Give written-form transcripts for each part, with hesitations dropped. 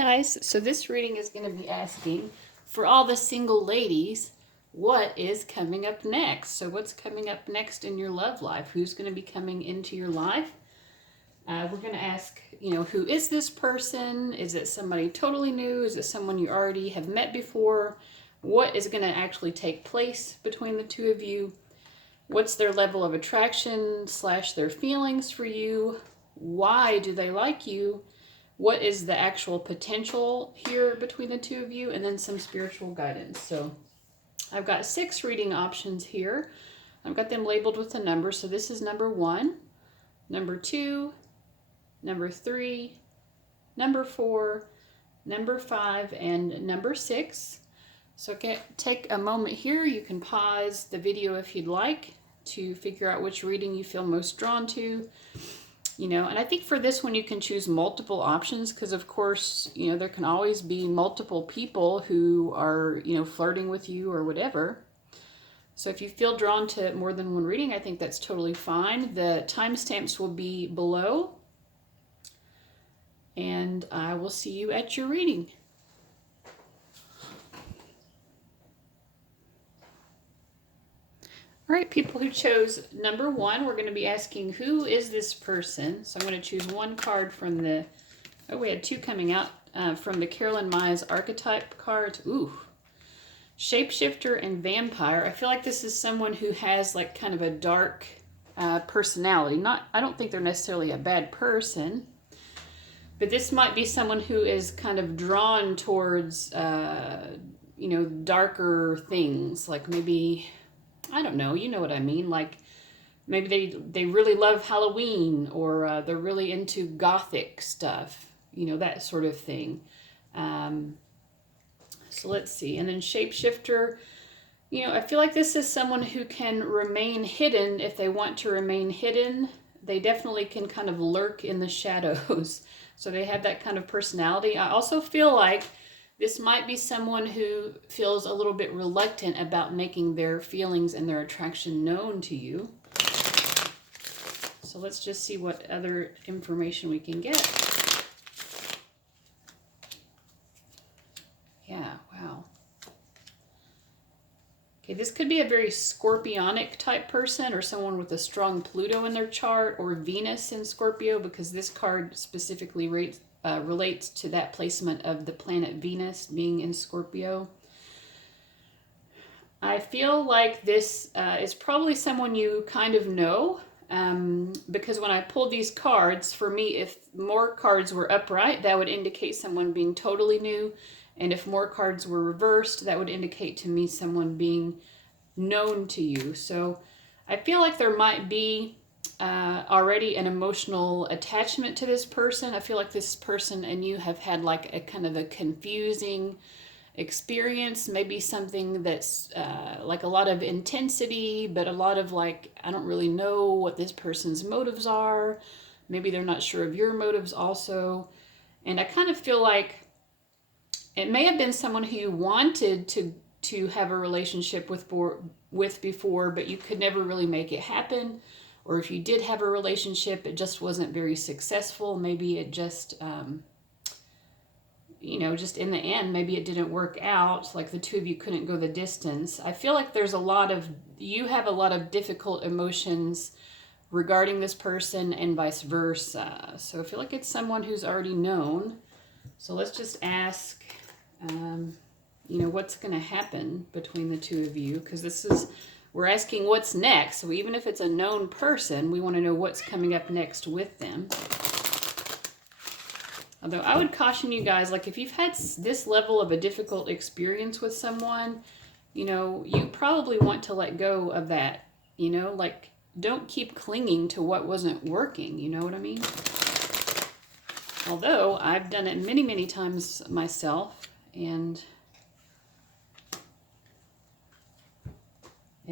guys, so this reading is going to be asking for all the single ladies, what is coming up next? So what's coming up next in your love life? Who's going to be coming into your life? We're going to ask, who is this person? Is it somebody totally new? Is it someone you already have met before? What is going to actually take place between the two of you? What's their level of attraction / their feelings for you? Why do they like you? What is the actual potential here between the two of you? And then some spiritual guidance. So I've got 6 reading options here. I've got them labeled with a number. So this is number 1, number 2, number 3, number 4, number 5, and number 6. So take a moment here. You can pause the video if you'd like to figure out which reading you feel most drawn to. And I think for this one you can choose multiple options because, of course, there can always be multiple people who are, flirting with you or whatever. So if you feel drawn to more than one reading, I think that's totally fine. The timestamps will be below. And I will see you at your reading. All right, people who chose number 1, we're going to be asking, who is this person? So I'm going to choose one card from the, we had 2 coming out, from the Carolyn Myers archetype cards. Ooh, Shapeshifter and Vampire. I feel like this is someone who has like kind of a dark personality. I don't think they're necessarily a bad person, but this might be someone who is kind of drawn towards, darker things, like maybe, I don't know, you know what I mean? Like maybe they really love Halloween, or they're really into gothic stuff, that sort of thing. So let's see. And then Shapeshifter, I feel like this is someone who can remain hidden if they want to remain hidden. They definitely can kind of lurk in the shadows. So they have that kind of personality. I also feel like this might be someone who feels a little bit reluctant about making their feelings and their attraction known to you. So let's just see what other information we can get. Yeah, wow. Okay, this could be a very scorpionic type person, or someone with a strong Pluto in their chart, or Venus in Scorpio, because this card specifically relates to that placement of the planet Venus being in Scorpio. I feel like this is probably someone you kind of know, because when I pulled these cards, for me, if more cards were upright, that would indicate someone being totally new. And if more cards were reversed, that would indicate to me someone being known to you. So I feel like there might be already an emotional attachment to this person. I feel like this person and you have had like a kind of a confusing experience, maybe something that's like a lot of intensity, but a lot of like, I don't really know what this person's motives are. Maybe they're not sure of your motives also. And I kind of feel like it may have been someone who you wanted to have a relationship with before, but you could never really make it happen. Or if you did have a relationship, it just wasn't very successful. Maybe it just, just in the end, maybe it didn't work out. Like the two of you couldn't go the distance. I feel like you have a lot of difficult emotions regarding this person and vice versa. So I feel like it's someone who's already known. So let's just ask, what's going to happen between the two of you, because we're asking what's next. So even if it's a known person, we want to know what's coming up next with them. Although I would caution you guys, like if you've had this level of a difficult experience with someone, you probably want to let go of that, like don't keep clinging to what wasn't working. You know what I mean? Although I've done it many, many times myself, and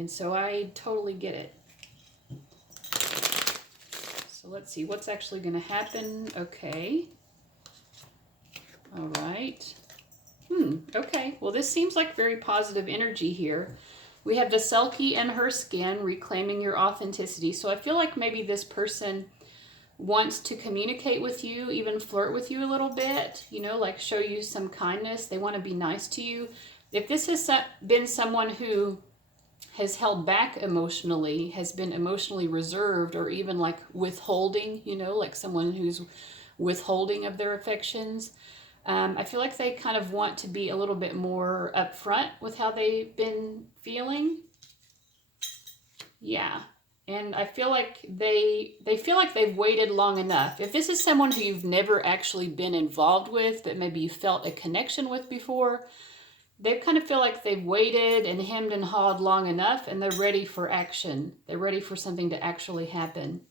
so I totally get it. So let's see what's actually going to happen. Okay. All right. Okay. Well, this seems like very positive energy here. We have the Selkie and her skin, reclaiming your authenticity. So I feel like maybe this person wants to communicate with you, even flirt with you a little bit, you know, like show you some kindness. They want to be nice to you. If this has been someone who has held back emotionally, has been emotionally reserved, or even like withholding, you know, like someone who's withholding of their affections, I feel like they kind of want to be a little bit more upfront with how they've been feeling. Yeah. And I feel like they feel like they've waited long enough. If this is someone who you've never actually been involved with, but maybe you felt a connection with before, they kind of feel like they've waited and hemmed and hawed long enough, and they're ready for action. They're ready for something to actually happen.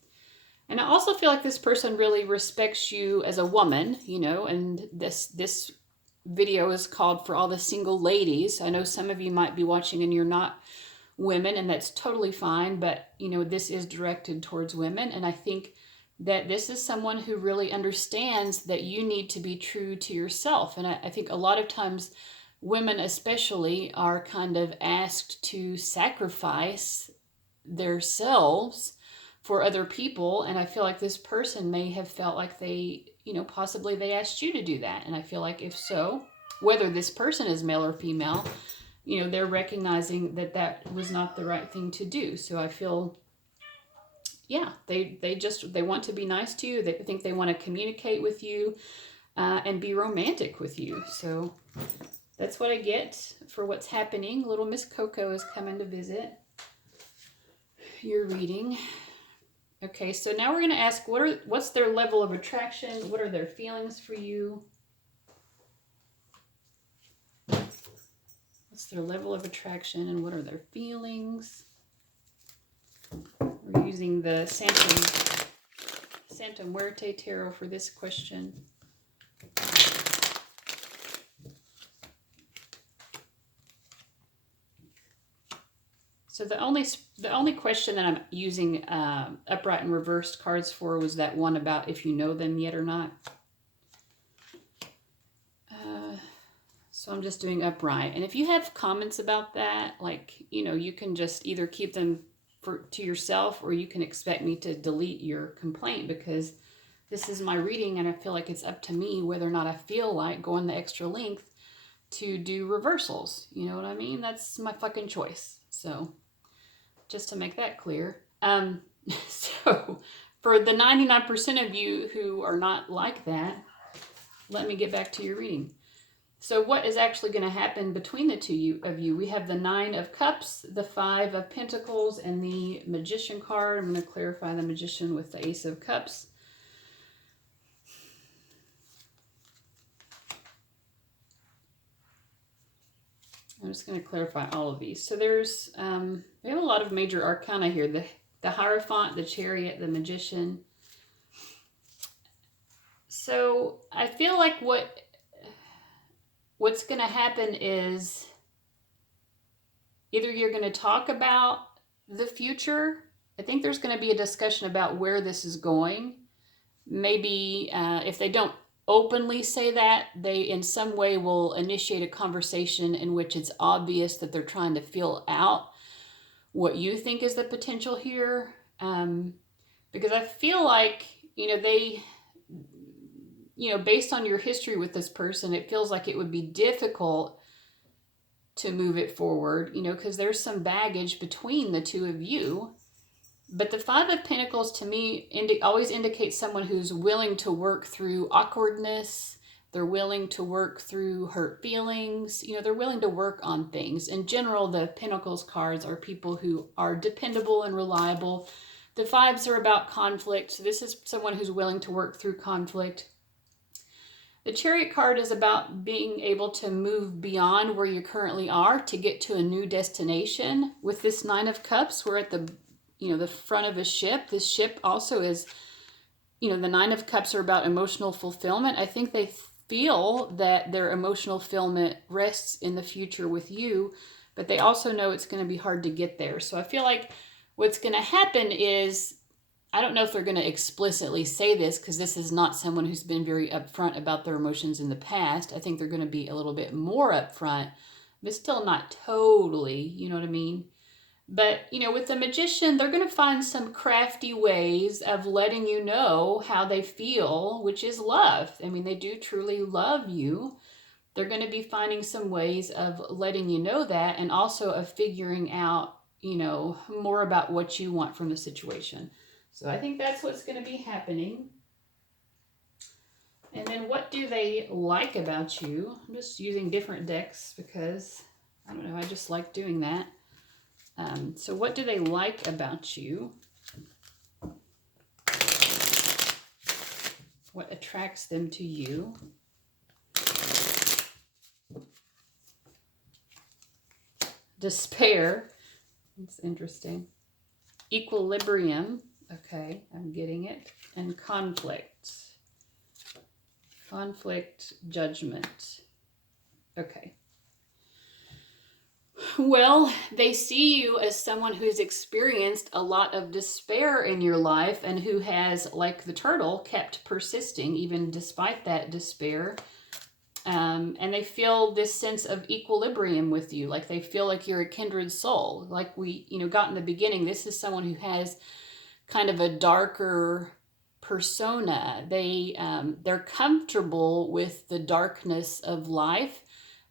And I also feel like this person really respects you as a woman, you know, and this video is called for all the single ladies. I know some of you might be watching and you're not women, and that's totally fine, but you know, this is directed towards women, and I think that this is someone who really understands that you need to be true to yourself. And I think a lot of times women especially are kind of asked to sacrifice themselves for other people, and I feel like this person may have felt like they, you know, possibly they asked you to do that. And I feel like if so, whether this person is male or female, you know, they're recognizing that that was not the right thing to do. So I feel, yeah, they want to be nice to you. They think they want to communicate with you and be romantic with you. So that's what I get for what's happening. Little Miss Coco is coming to visit your reading. Okay, so now we're going to ask, what's their level of attraction? What are their feelings for you? What's their level of attraction and what are their feelings? We're using the Santa Muerte Tarot for this question. So the only question that I'm using upright and reversed cards for was that one about if you know them yet or not. So I'm just doing upright. And if you have comments about that, like, you know, you can just either keep them to yourself, or you can expect me to delete your complaint, because this is my reading and I feel like it's up to me whether or not I feel like going the extra length to do reversals. You know what I mean? That's my fucking choice. So just to make that clear. So for the 99% of you who are not like that, let me get back to your reading. So what is actually going to happen between the two of you? We have the 9 of Cups, the 5 of Pentacles, and the Magician card. I'm going to clarify the Magician with the Ace of Cups. I'm just going to clarify all of these. So there's, we have a lot of major arcana here. The Hierophant, the Chariot, the Magician. So I feel like what's going to happen is either you're going to talk about the future. I think there's going to be a discussion about where this is going. Maybe if they don't openly say that, they in some way will initiate a conversation in which it's obvious that they're trying to feel out what you think is the potential here. Because I feel like, based on your history with this person, it feels like it would be difficult to move it forward, because there's some baggage between the two of you. But the 5 of Pentacles to me always indicates someone who's willing to work through awkwardness. They're willing to work through hurt feelings. They're willing to work on things. In general, the Pentacles cards are people who are dependable and reliable. The 5s are about conflict. So this is someone who's willing to work through conflict. The Chariot card is about being able to move beyond where you currently are to get to a new destination. With this 9 of Cups, we're at the front of a ship. This ship also is, the 9 of Cups are about emotional fulfillment. I think they feel that their emotional fulfillment rests in the future with you, but they also know it's going to be hard to get there. So I feel like what's going to happen is, I don't know if they're going to explicitly say this because this is not someone who's been very upfront about their emotions in the past. I think they're going to be a little bit more upfront, but still not totally, you know what I mean? But, you know, with the Magician, they're going to find some crafty ways of letting you know how they feel, which is love. I mean, they do truly love you. They're going to be finding some ways of letting you know that, and also of figuring out, you know, more about what you want from the situation. So I think that's what's going to be happening. And then what do they like about you? I'm just using different decks because, I don't know, I just like doing that. So what do they like about you? What attracts them to you? Despair. It's interesting. Equilibrium. Okay, I'm getting it. And conflict. Conflict, judgment. Okay. Well, they see you as someone who's experienced a lot of despair in your life and who has, like the turtle, kept persisting even despite that despair. And they feel this sense of equilibrium with you. Like they feel like you're a kindred soul. Like we, you know, got in the beginning, this is someone who has kind of a darker persona. They're comfortable with the darkness of life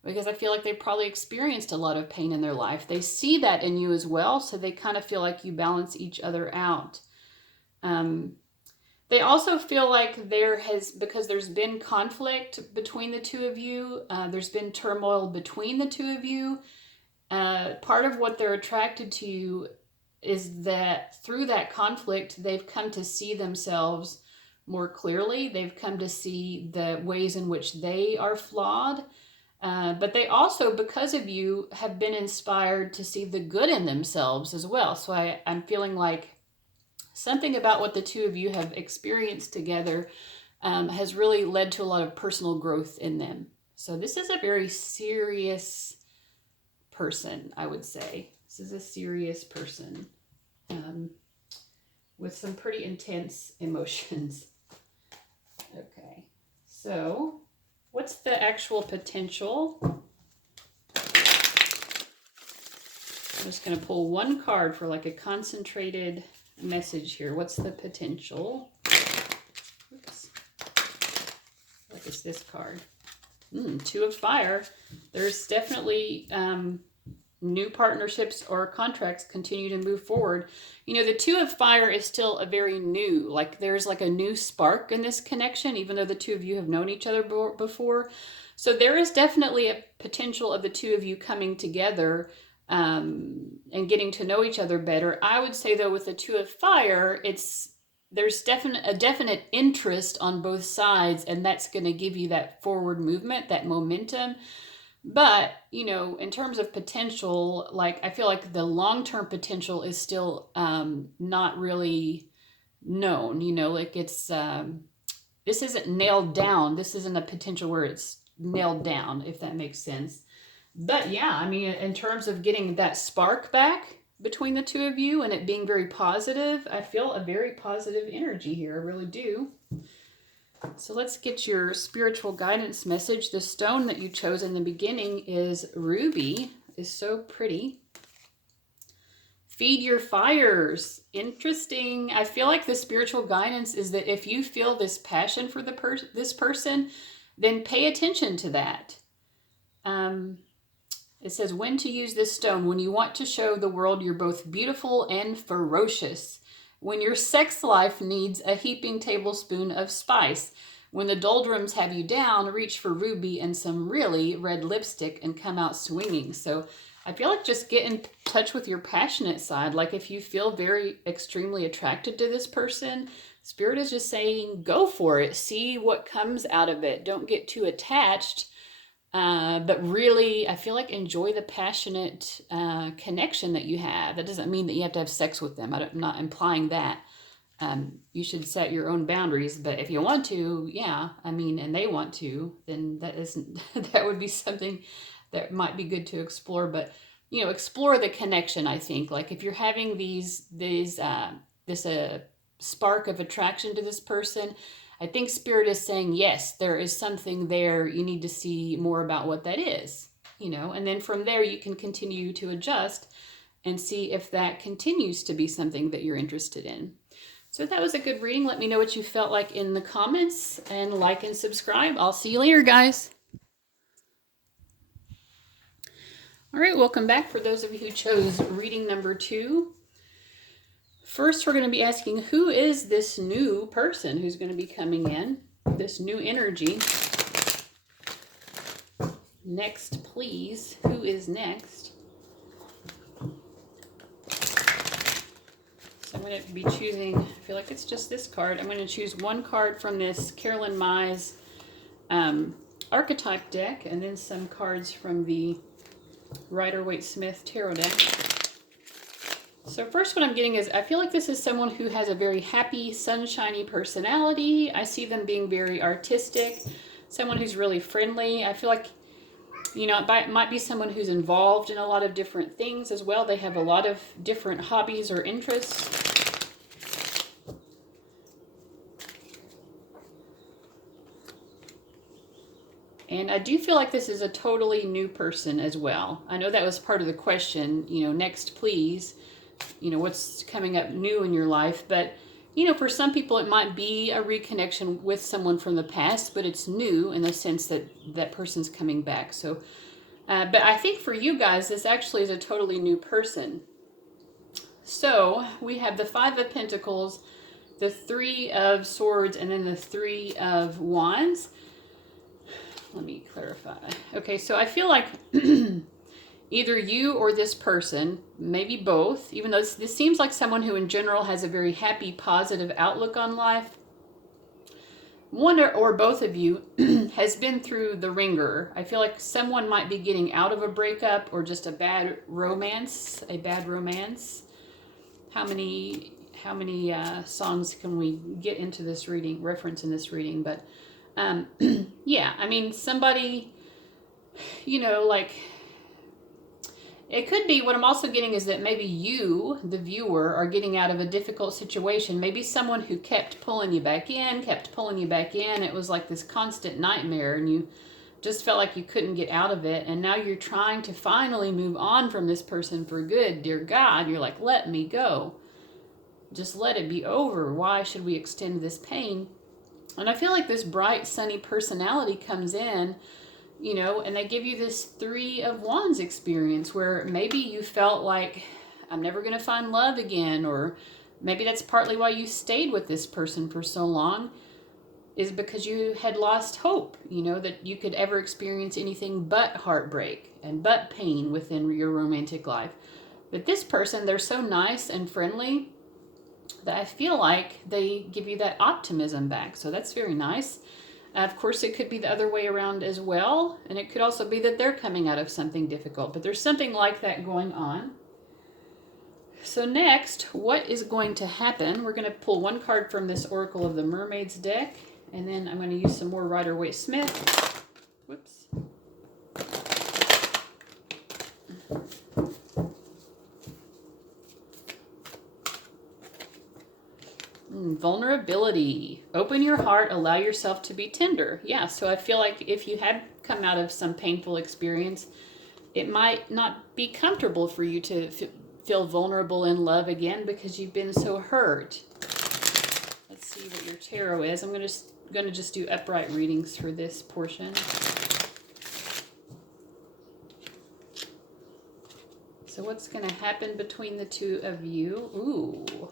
because I feel like they've probably experienced a lot of pain in their life. They see that in you as well, so they kind of feel like you balance each other out. They also feel like because there's been conflict between the two of you, there's been turmoil between the two of you. Part of what they're attracted to you is that through that conflict, they've come to see themselves more clearly. They've come to see the ways in which they are flawed. But they also, because of you, have been inspired to see the good in themselves as well. So I'm feeling like something about what the two of you have experienced together has really led to a lot of personal growth in them. So this is a very serious person, I would say. This is a serious person with some pretty intense emotions. Okay, so what's the actual potential? I'm just going to pull one card for like a concentrated message here. What's the potential? Oops. What is this card? Two of Fire. There's definitely new partnerships or contracts continue to move forward. You know, the Two of Fire is still a very new, like there's like a new spark in this connection, even though the two of you have known each other before. So there is definitely a potential of the two of you coming together and getting to know each other better. I would say though, with the Two of Fire, there's a definite interest on both sides, and that's going to give you that forward movement, that momentum. But, you know, in terms of potential, like I feel like the long-term potential is still not really known, you know, like it's, this isn't nailed down. This isn't a potential where it's nailed down, if that makes sense. But yeah, I mean, in terms of getting that spark back between the two of you and it being very positive, I feel a very positive energy here. I really do. So let's get your spiritual guidance message. The stone that you chose in the beginning is ruby. Is so pretty. Feed your fires. Interesting. I feel like the spiritual guidance is that if you feel this passion for this person, then pay attention to that. It says when to use this stone. When you want to show the world you're both beautiful and ferocious. When your sex life needs a heaping tablespoon of spice. When the doldrums have you down, reach for ruby and some really red lipstick and come out swinging. So I feel like just get in touch with your passionate side. Like if you feel very extremely attracted to this person, Spirit is just saying, go for it. See what comes out of it. Don't get too attached. But really, I feel like enjoy the passionate connection that you have. That doesn't mean that you have to have sex with them. I'm not implying that. You should set your own boundaries. But if you want to, yeah, I mean, and they want to, then that would be something that might be good to explore. But, you know, explore the connection, I think. Like if you're having this spark of attraction to this person, I think Spirit is saying, yes, there is something there. You need to see more about what that is, you know, and then from there you can continue to adjust and see if that continues to be something that you're interested in. So that was a good reading. Let me know what you felt like in the comments, and like and subscribe. I'll see you later, guys. All right, welcome back for those of you who chose reading number 2. First, we're going to be asking, who is this new person who's going to be coming in, this new energy? Next, please. Who is next? So I'm going to be choosing, I feel like it's just this card. I'm going to choose one card from this Carolyn Mai's archetype deck, and then some cards from the Rider-Waite-Smith tarot deck. So first what I'm getting is, I feel like this is someone who has a very happy, sunshiny personality. I see them being very artistic, someone who's really friendly. I feel like, you know, it might be someone who's involved in a lot of different things as well. They have a lot of different hobbies or interests. And I do feel like this is a totally new person as well. I know that was part of the question, you know, next please, you know, what's coming up new in your life. But, you know, for some people it might be a reconnection with someone from the past, but it's new in the sense that that person's coming back. So, but I think for you guys, this actually is a totally new person. So we have the 5 of Pentacles, the 3 of Swords, and then the 3 of Wands. Let me clarify. Okay, so I feel like either you or this person, maybe both, even though this seems like someone who in general has a very happy, positive outlook on life, one or both of you has been through the ringer. I feel like someone might be getting out of a breakup or just a bad romance, How many songs can we get into this reading, reference in this reading? But yeah, I mean, somebody, you know, like, it could be, what I'm also getting is that maybe you, the viewer, are getting out of a difficult situation. Maybe someone who kept pulling you back in. It was like this constant nightmare, and you just felt like you couldn't get out of it. And now you're trying to finally move on from this person for good. Dear God, you're like, let me go. Just let it be over. Why should we extend this pain? And I feel like this bright, sunny personality comes in, you know, and they give you this 3 of Wands experience where maybe you felt like, I'm never going to find love again, or maybe that's partly why you stayed with this person for so long, is because you had lost hope, you know, that you could ever experience anything but heartbreak and but pain within your romantic life. But this person, they're so nice and friendly that I feel like they give you that optimism back. So that's very nice. Of course, it could be the other way around as well. And it could also be that they're coming out of something difficult. But there's something like that going on. So next, what is going to happen? We're going to pull one card from this Oracle of the Mermaids deck. And then I'm going to use some more Rider-Waite-Smith. Whoops. Vulnerability. Open your heart, allow yourself to be tender. Yeah, so I feel like if you had come out of some painful experience, it might not be comfortable for you to feel vulnerable in love again because you've been so hurt. Let's see what your tarot is. I'm going to just do upright readings for this portion. So what's going to happen between the 2 of you? Ooh.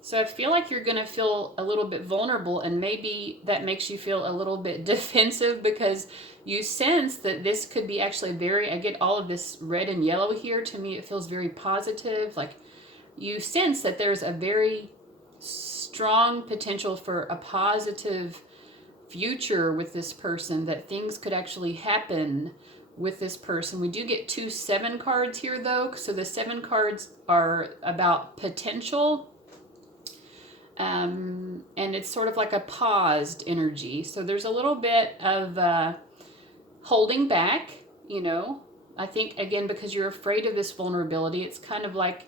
So I feel like you're going to feel a little bit vulnerable, and maybe that makes you feel a little bit defensive because you sense that this could be actually I get all of this red and yellow here. To me, it feels very positive. Like you sense that there's a very strong potential for a positive future with this person, that things could actually happen with this person. We do get 2 7 cards here though. So the 7 cards are about potential. And it's sort of like a paused energy. So there's a little bit of holding back, you know. I think, again, because you're afraid of this vulnerability, it's kind of like,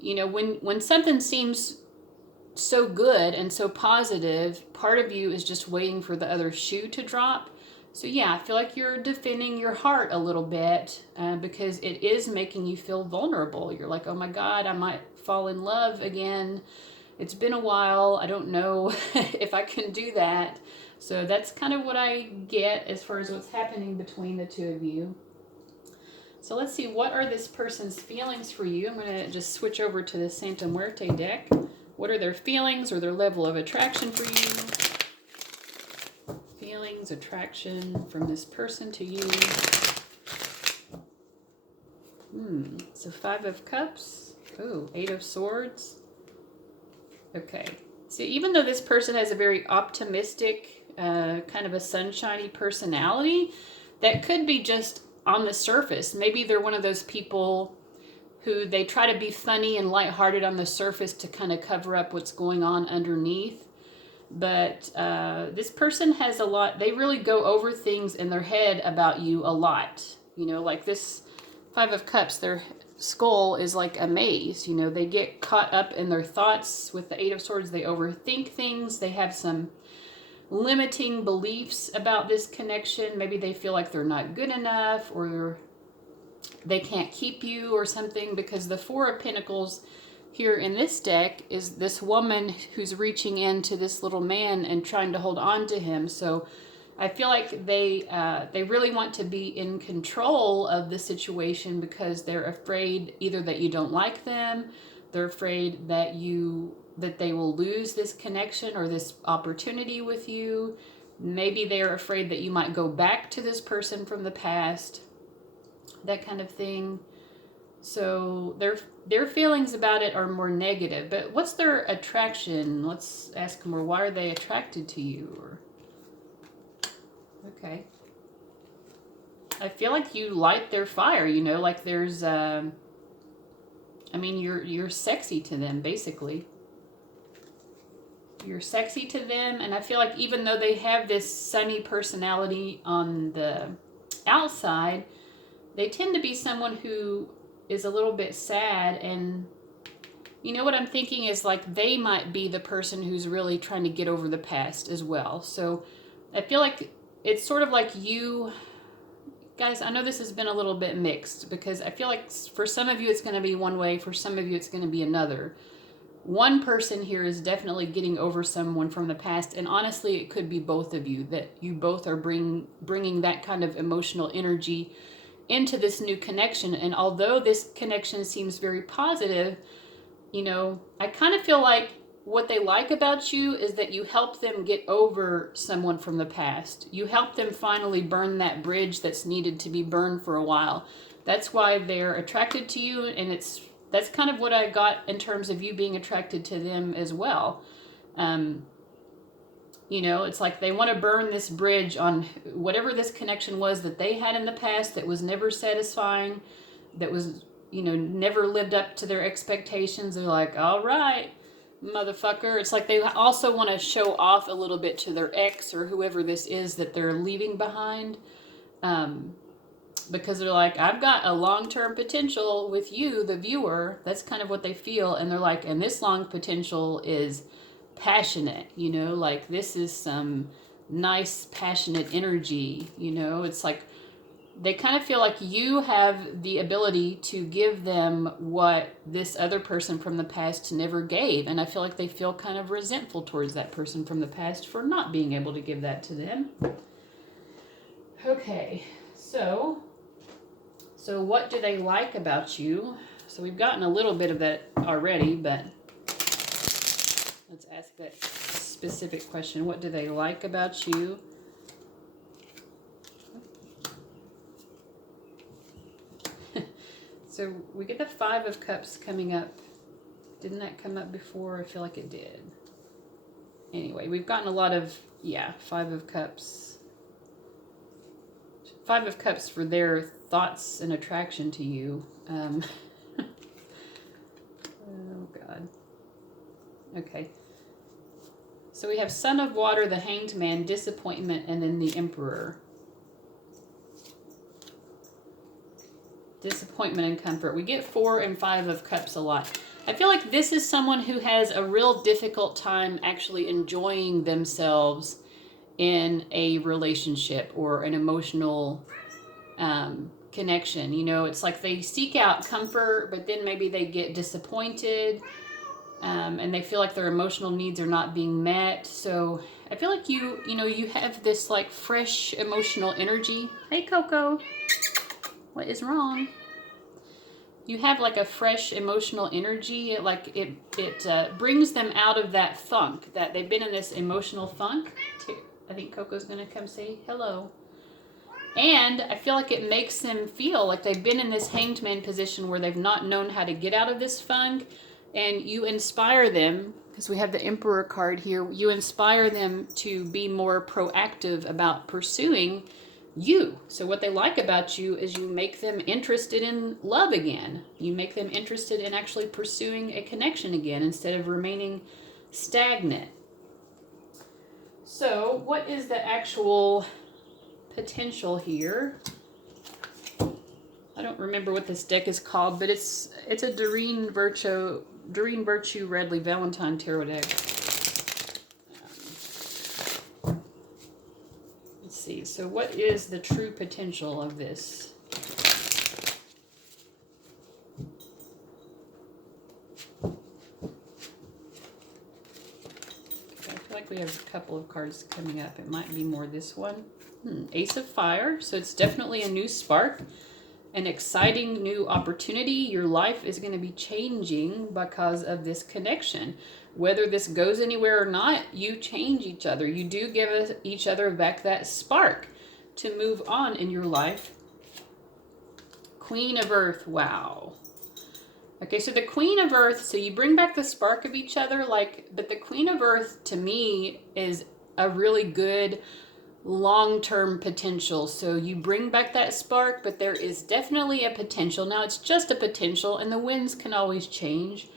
you know, when something seems so good and so positive, part of you is just waiting for the other shoe to drop. So yeah, I feel like you're defending your heart a little bit because it is making you feel vulnerable. You're like, oh my God, I might fall in love again. It's been a while. I don't know if I can do that. So that's kind of what I get as far as what's happening between the two of you. So let's see, what are this person's feelings for you? I'm going to just switch over to the Santa Muerte deck. What are their feelings or their level of attraction for you? Feelings, attraction from this person to you. So 5 of Cups. Oh, 8 of Swords. Okay. So even though this person has a very optimistic, kind of a sunshiny personality, that could be just on the surface. Maybe they're one of those people who they try to be funny and lighthearted on the surface to kind of cover up what's going on underneath. But this person has a lot, they really go over things in their head about you a lot. You know, like this 5 of Cups, their skull is like a maze. You know, they get caught up in their thoughts. With the 8 of Swords, they overthink things. They have some limiting beliefs about this connection. Maybe they feel like they're not good enough, or they can't keep you or something, because the 4 of Pentacles here in this deck is this woman who's reaching into this little man and trying to hold on to him. So I feel like they really want to be in control of the situation because they're afraid either that you don't like them, they're afraid that they will lose this connection or this opportunity with you. Maybe they're afraid that you might go back to this person from the past, that kind of thing. So their feelings about it are more negative. But what's their attraction? Let's ask more. Why are they attracted to you? Okay. I feel like you light their fire, you know, like there's I mean, you're sexy to them, basically. You're sexy to them, and I feel like even though they have this sunny personality on the outside, they tend to be someone who is a little bit sad. And you know what I'm thinking is, like, they might be the person who's really trying to get over the past as well. So I feel like it's sort of like you guys, I know this has been a little bit mixed, because I feel like for some of you it's going to be one way, for some of you it's going to be another. One person here is definitely getting over someone from the past, and honestly it could be both of you, that you both are bringing that kind of emotional energy into this new connection. And although this connection seems very positive, you know, I kind of feel like what they like about you is that you help them get over someone from the past. You help them finally burn that bridge that's needed to be burned for a while. That's why they're attracted to you, and that's kind of what I got in terms of you being attracted to them as well. You know, it's like they want to burn this bridge on whatever this connection was that they had in the past that was never satisfying, that was, you know, never lived up to their expectations. They're like, all right, motherfucker. It's like they also want to show off a little bit to their ex or whoever this is that they're leaving behind. Because they're like, I've got a long-term potential with you, the viewer. That's kind of what they feel. And they're like, and this long potential is passionate, you know, like this is some nice, passionate energy, you know. It's like they kind of feel like you have the ability to give them what this other person from the past never gave. And I feel like they feel kind of resentful towards that person from the past for not being able to give that to them. Okay, so what do they like about you? So we've gotten a little bit of that already, but let's ask that specific question. What do they like about you? So we get the 5 of Cups coming up. Didn't that come up before? I feel like it did. Anyway, we've gotten a lot of, 5 of Cups. 5 of Cups for their thoughts and attraction to you. Oh, God. Okay. So we have Son of Water, the Hanged Man, Disappointment, and then the Emperor. Disappointment and comfort. We get 4 and 5 of Cups a lot. I feel like this is someone who has a real difficult time actually enjoying themselves in a relationship or an emotional connection. You know, it's like they seek out comfort, but then maybe they get disappointed, and they feel like their emotional needs are not being met. So I feel like you know, you have this like fresh emotional energy. Hey, Coco, what is wrong? You have like a fresh emotional energy. Like it brings them out of that funk that they've been in, this emotional funk. I think Coco's gonna come say hello. And I feel like it makes them feel like they've been in this hanged man position where they've not known how to get out of this funk. And you inspire them, because we have the Emperor card here, you inspire them to be more proactive about pursuing you. So what they like about you is you make them interested in love again. You make them interested in actually pursuing a connection again instead of remaining stagnant. So what is the actual potential here? I don't remember what this deck is called, but it's a Doreen Virtue Redley Valentine Tarot deck. Let's see. So what is the true potential of this? Okay, I feel like we have a couple of cards coming up. It might be more this one. Ace of Fire. So it's definitely a new spark, an exciting new opportunity. Your life is going to be changing because of this connection. Whether this goes anywhere or not, you change each other. You do give each other back that spark to move on in your life. Queen of Earth. Wow. Okay, so the Queen of Earth, so you bring back the spark of each other, but the Queen of Earth to me is a really good long-term potential. So you bring back that spark, but there is definitely a potential. Now it's just a potential and the winds can always change,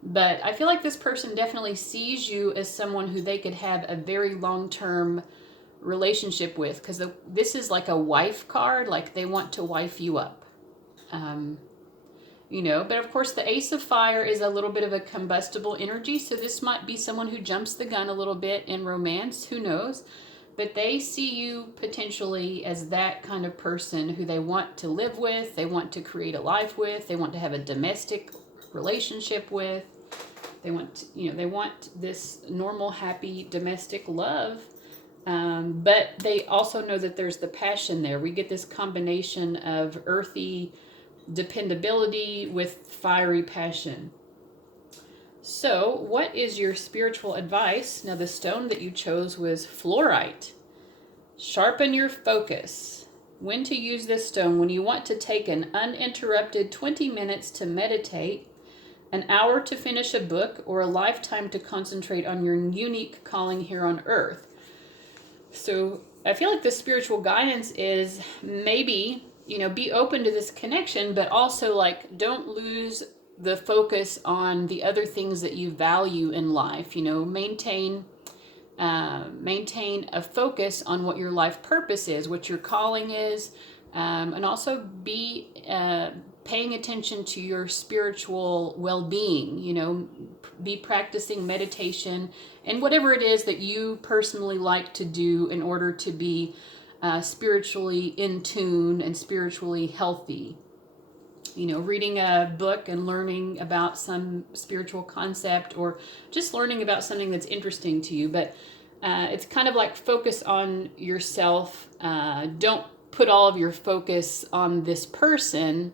but I feel like this person definitely sees you as someone who they could have a very long-term relationship with, because this is like a wife card, like they want to wife you up. You know, but of course the Ace of Fire is a little bit of a combustible energy, so this might be someone who jumps the gun a little bit in romance, who knows. But they see you potentially as that kind of person who they want to live with, they want to create a life with, they want to have a domestic relationship with. They want, you know, they want this normal, happy domestic love. But they also know that there's the passion there. We get this combination of earthy dependability with fiery passion. So, what is your spiritual advice? Now, the stone that you chose was fluorite. Sharpen your focus. When to use this stone? When you want to take an uninterrupted 20 minutes to meditate, an hour to finish a book, or a lifetime to concentrate on your unique calling here on earth. So, I feel like the spiritual guidance is maybe, you know, be open to this connection, but also like don't lose the focus on the other things that you value in life. You know, maintain a focus on what your life purpose is, what your calling is, and also be paying attention to your spiritual well-being. You know, be practicing meditation and whatever it is that you personally like to do in order to be spiritually in tune and spiritually healthy. You know, reading a book and learning about some spiritual concept, or just learning about something that's interesting to you. But it's kind of like focus on yourself. Don't put all of your focus on this person.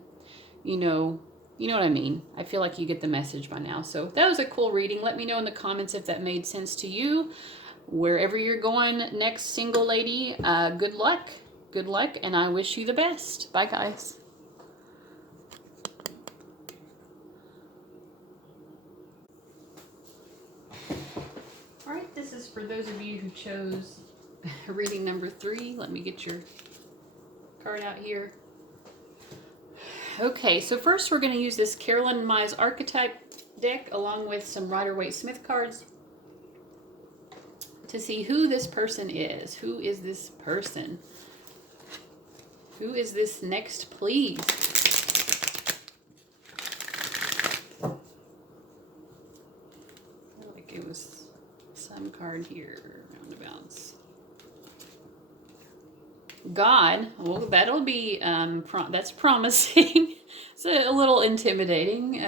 You know what I mean. I feel like you get the message by now. So that was a cool reading. Let me know in the comments if that made sense to you. Wherever you're going next, single lady, good luck. Good luck, and I wish you the best. Bye, guys. All right, this is for those of you who chose reading number 3. Let me get your card out here. Okay, so first we're going to use this Carolyn Mize archetype deck along with some Rider-Waite-Smith cards to see who this person is. Who is this person? Who is this next, please? I feel like it was some card here, roundabouts. God, well, that'll be, that's promising. It's a little intimidating.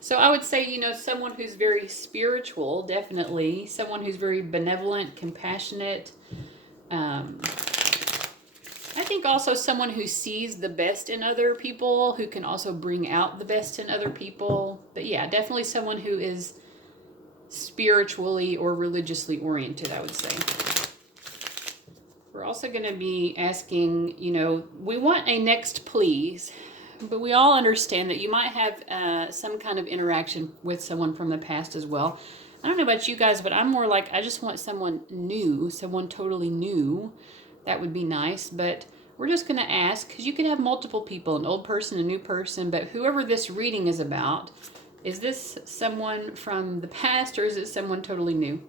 So I would say, someone who's very spiritual, definitely. Someone who's very benevolent, compassionate. I think also someone who sees the best in other people, who can also bring out the best in other people. But yeah, definitely someone who is spiritually or religiously oriented, I would say. We're also going to be asking, we want a next please, but we all understand that you might have some kind of interaction with someone from the past as well. I don't know about you guys, but I'm more like, I just want someone new, someone totally new. That would be nice, but we're just going to ask, because you could have multiple people, an old person, a new person, but whoever this reading is about, is this someone from the past or is it someone totally new?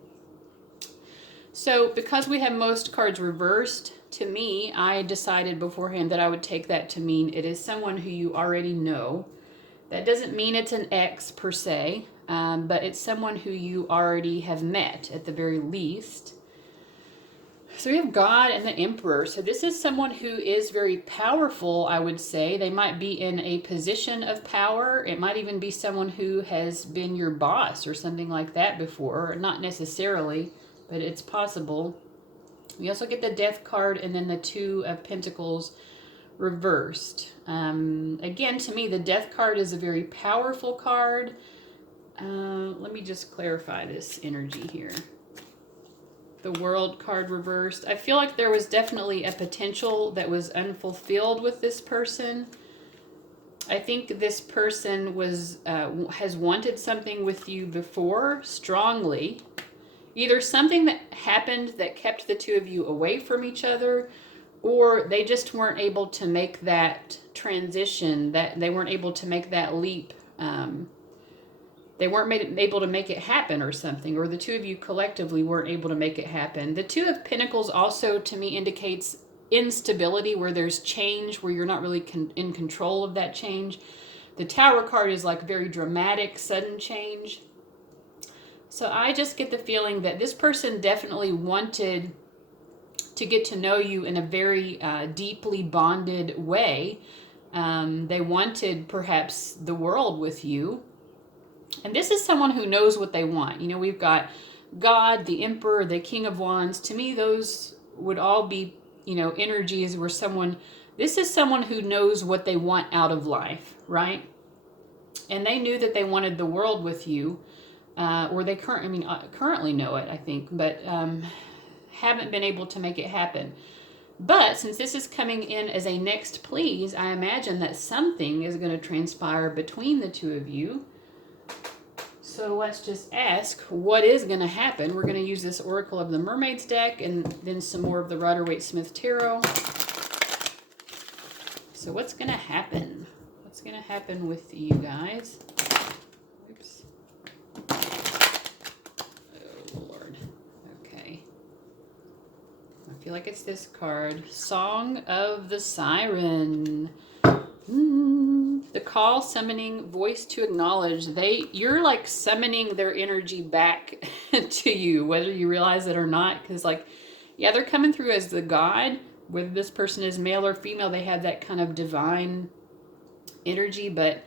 So because we have most cards reversed, to me, I decided beforehand that I would take that to mean it is someone who you already know. That doesn't mean it's an ex per se, but it's someone who you already have met at the very least. So we have God and the Emperor. So this is someone who is very powerful, I would say. They might be in a position of power. It might even be someone who has been your boss or something like that before. Not necessarily, but it's possible. We also get the Death card and then the Two of Pentacles reversed. Again, to me, the Death card is a very powerful card. Let me just clarify this energy here. The World card reversed. I feel like there was definitely a potential that was unfulfilled with this person. I think this person has wanted something with you before strongly. Either something that happened that kept the two of you away from each other, or they just weren't able to make that transition, that they weren't able to make that leap. They weren't able to make it happen or something, or the two of you collectively weren't able to make it happen. The Two of Pentacles also, to me, indicates instability, where there's change, where you're not really in control of that change. The Tower card is like very dramatic, sudden change. So I just get the feeling that this person definitely wanted to get to know you in a very deeply bonded way. They wanted perhaps the world with you. And this is someone who knows what they want. We've got God, the Emperor, the King of Wands. To me, those would all be, energies where this is someone who knows what they want out of life, right? And they knew that they wanted the world with you, or they currently know it, I think, but haven't been able to make it happen. But since this is coming in as a next please, I imagine that something is going to transpire between the two of you. So let's just ask, what is going to happen? We're going to use this Oracle of the Mermaids deck and then some more of the Rider-Waite-Smith Tarot. So what's going to happen? What's going to happen with you guys? Oops. Oh, Lord. Okay. I feel like it's this card. Song of the Siren. The call, summoning, voice to acknowledge. You're like summoning their energy back to you, whether you realize it or not. Because they're coming through as the God. Whether this person is male or female, they have that kind of divine energy. But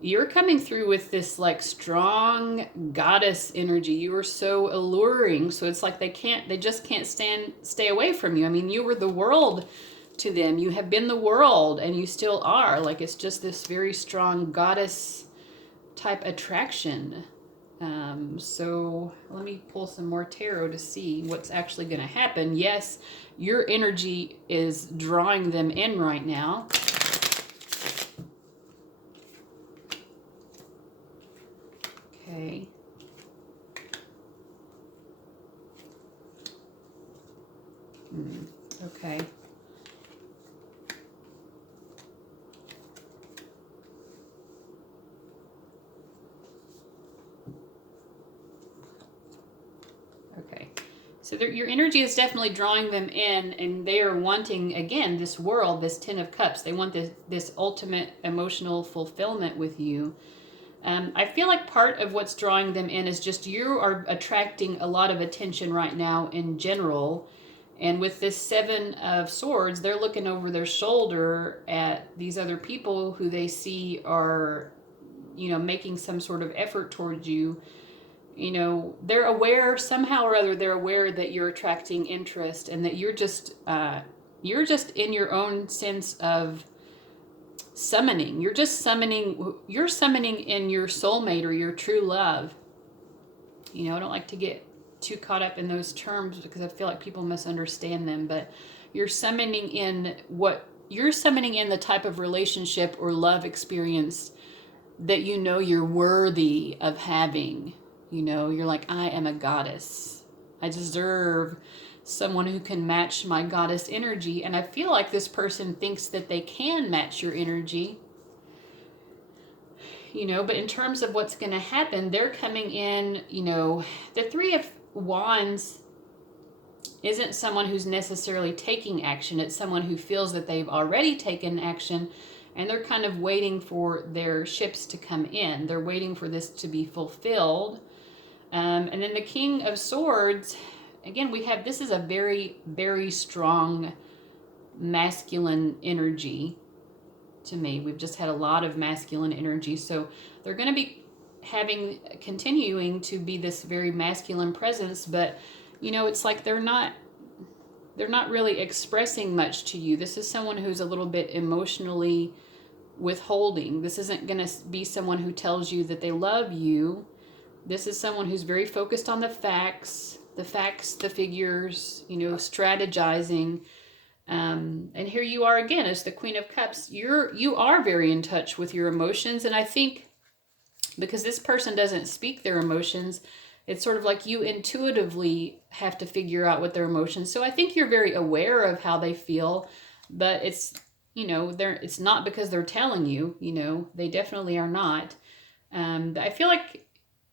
you're coming through with this strong goddess energy. You are so alluring. So it's like they just can't stay away from you. I mean, you were the world to them. You have been the world and you still are. It's just this very strong goddess type attraction. So let me pull some more tarot to see what's actually going to happen. Yes, your energy is drawing them in right now. Okay. Okay. Okay. So your energy is definitely drawing them in, and they are wanting, again, this world, this Ten of Cups. They want this ultimate emotional fulfillment with you. I feel like part of what's drawing them in is just you are attracting a lot of attention right now in general. And with this Seven of Swords, they're looking over their shoulder at these other people who they see are, making some sort of effort towards you. They're aware somehow or other, they're aware that you're attracting interest, and that you're just in your own sense of summoning. You're summoning in your soulmate or your true love. I don't like to get too caught up in those terms because I feel like people misunderstand them, but you're summoning in the type of relationship or love experience that you're worthy of having. You're like, I am a goddess. I deserve someone who can match my goddess energy. And I feel like this person thinks that they can match your energy. But in terms of what's going to happen, they're coming in, the Three of Wands isn't someone who's necessarily taking action. It's someone who feels that they've already taken action, and they're kind of waiting for their ships to come in. They're waiting for this to be fulfilled. And then the King of Swords, again, this is a very, very strong masculine energy to me. We've just had a lot of masculine energy. So they're going to be continuing to be this very masculine presence, but it's like they're not really expressing much to you. This is someone who's a little bit emotionally withholding. This isn't going to be someone who tells you that they love you. This is someone who's very focused on the facts, the figures, strategizing. And here you are again as the Queen of Cups. You are very in touch with your emotions, and I think because this person doesn't speak their emotions, it's sort of like you intuitively have to figure out what their emotions. So I think you're very aware of how they feel, but it's it's not because they're telling you. They definitely are not. I feel like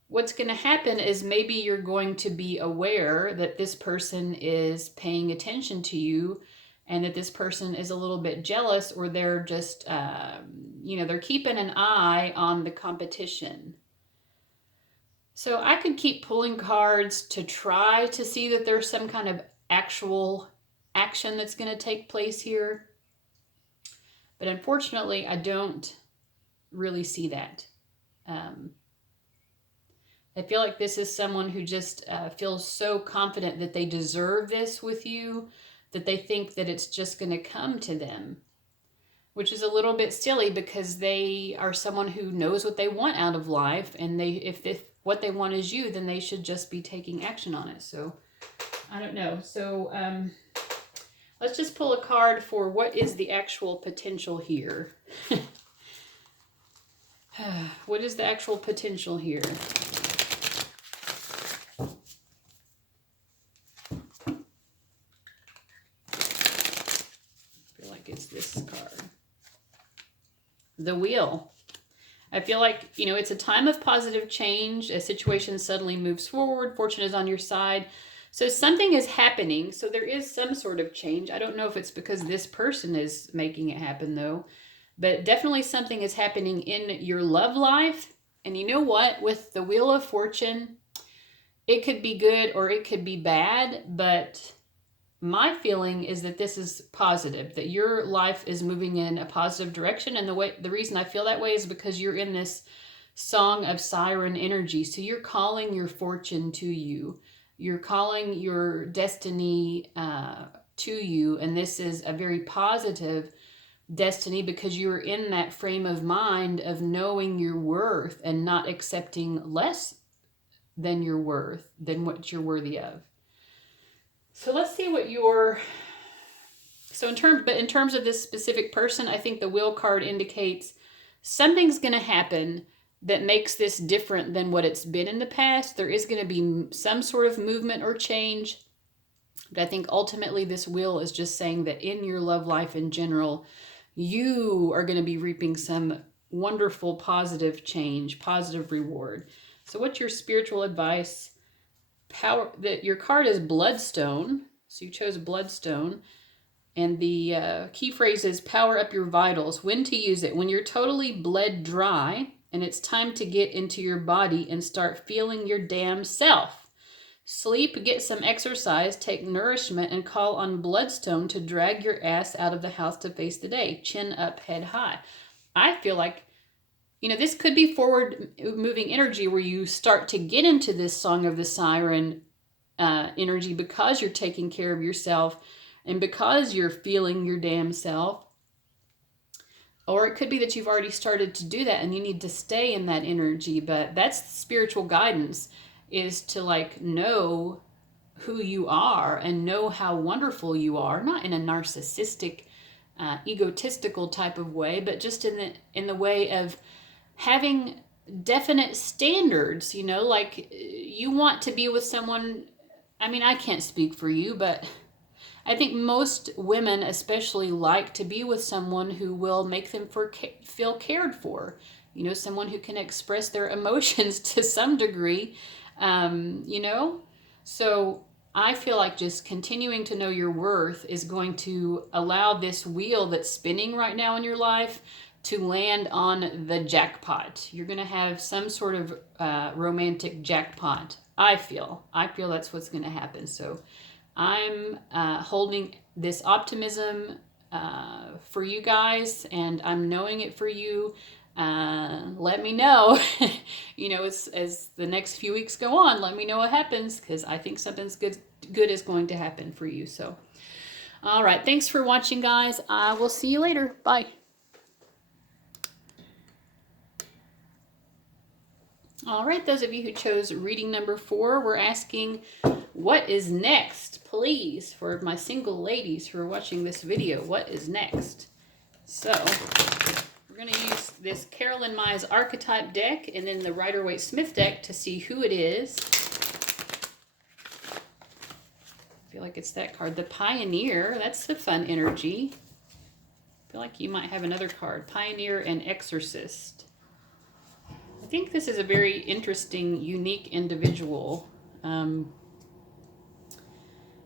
what's going to happen is maybe you're going to be aware that this person is paying attention to you, and that this person is a little bit jealous, or they're just, they're keeping an eye on the competition. So I could keep pulling cards to try to see that there's some kind of actual action that's going to take place here. But unfortunately, I don't really see that. I feel like this is someone who just feels so confident that they deserve this with you, that they think that it's just going to come to them, which is a little bit silly because they are someone who knows what they want out of life, and if what they want is you, then they should just be taking action on it. So I don't know. So let's just pull a card for what is the actual potential here. What is the actual potential here? It's this card. The Wheel. I feel like, it's a time of positive change. A situation suddenly moves forward. Fortune is on your side. So something is happening. So there is some sort of change. I don't know if it's because this person is making it happen, though. But definitely something is happening in your love life. And you know what? With the Wheel of Fortune, it could be good or it could be bad, but my feeling is that this is positive, that your life is moving in a positive direction. And the reason I feel that way is because you're in this song of siren energy. So you're calling your fortune to you. You're calling your destiny to you. And this is a very positive destiny because you're in that frame of mind of knowing your worth and not accepting less than your worth, than what you're worthy of. So let's see what in terms of this specific person, I think the Wheel card indicates something's going to happen that makes this different than what it's been in the past. There is going to be some sort of movement or change. But I think ultimately this Wheel is just saying that in your love life in general, you are going to be reaping some wonderful positive change, positive reward. So what's your spiritual advice? Your card is Bloodstone, so you chose Bloodstone, and the key phrase is power up your vitals. When to use it? When you're totally bled dry and it's time to get into your body and start feeling your damn self. Sleep, get some exercise, take nourishment, and call on Bloodstone to drag your ass out of the house to face the day. Chin up, head high. I feel like, this could be forward moving energy where you start to get into this Song of the Siren energy because you're taking care of yourself and because you're feeling your damn self. Or it could be that you've already started to do that and you need to stay in that energy. But that's spiritual guidance, is to know who you are and know how wonderful you are, not in a narcissistic, egotistical type of way, but just in the way of having definite standards. You want to be with someone. I can't speak for you, but I think most women especially like to be with someone who will make them feel cared for. Someone who can express their emotions to some degree, So I feel like just continuing to know your worth is going to allow this wheel that's spinning right now in your life to land on the jackpot. You're going to have some sort of romantic jackpot. I feel that's what's going to happen. So I'm holding this optimism for you guys, and I'm knowing it for you. Let me know, as the next few weeks go on, let me know what happens, because I think something's good is going to happen for you. So, all right. Thanks for watching, guys. I will see you later. Bye. All right, those of you who chose reading number 4, we're asking, what is next, please, for my single ladies who are watching this video. What is next? So we're going to use this Carolyn Mize archetype deck and then the Rider-Waite-Smith deck to see who it is. I feel like it's that card, the Pioneer. That's the fun energy. I feel like you might have another card, Pioneer and Exorcist. I think this is a very interesting, unique individual. It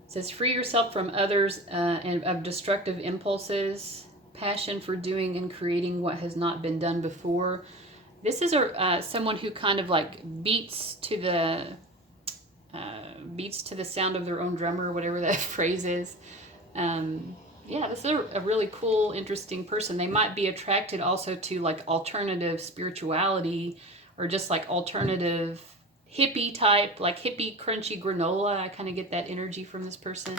says, free yourself from others and of destructive impulses, passion for doing and creating what has not been done before. This is someone who kind of beats to the sound of their own drummer, or whatever that phrase is. Yeah, this is a really cool, interesting person. They might be attracted also to alternative spirituality, or just alternative hippie type, hippie crunchy granola. I kind of get that energy from this person.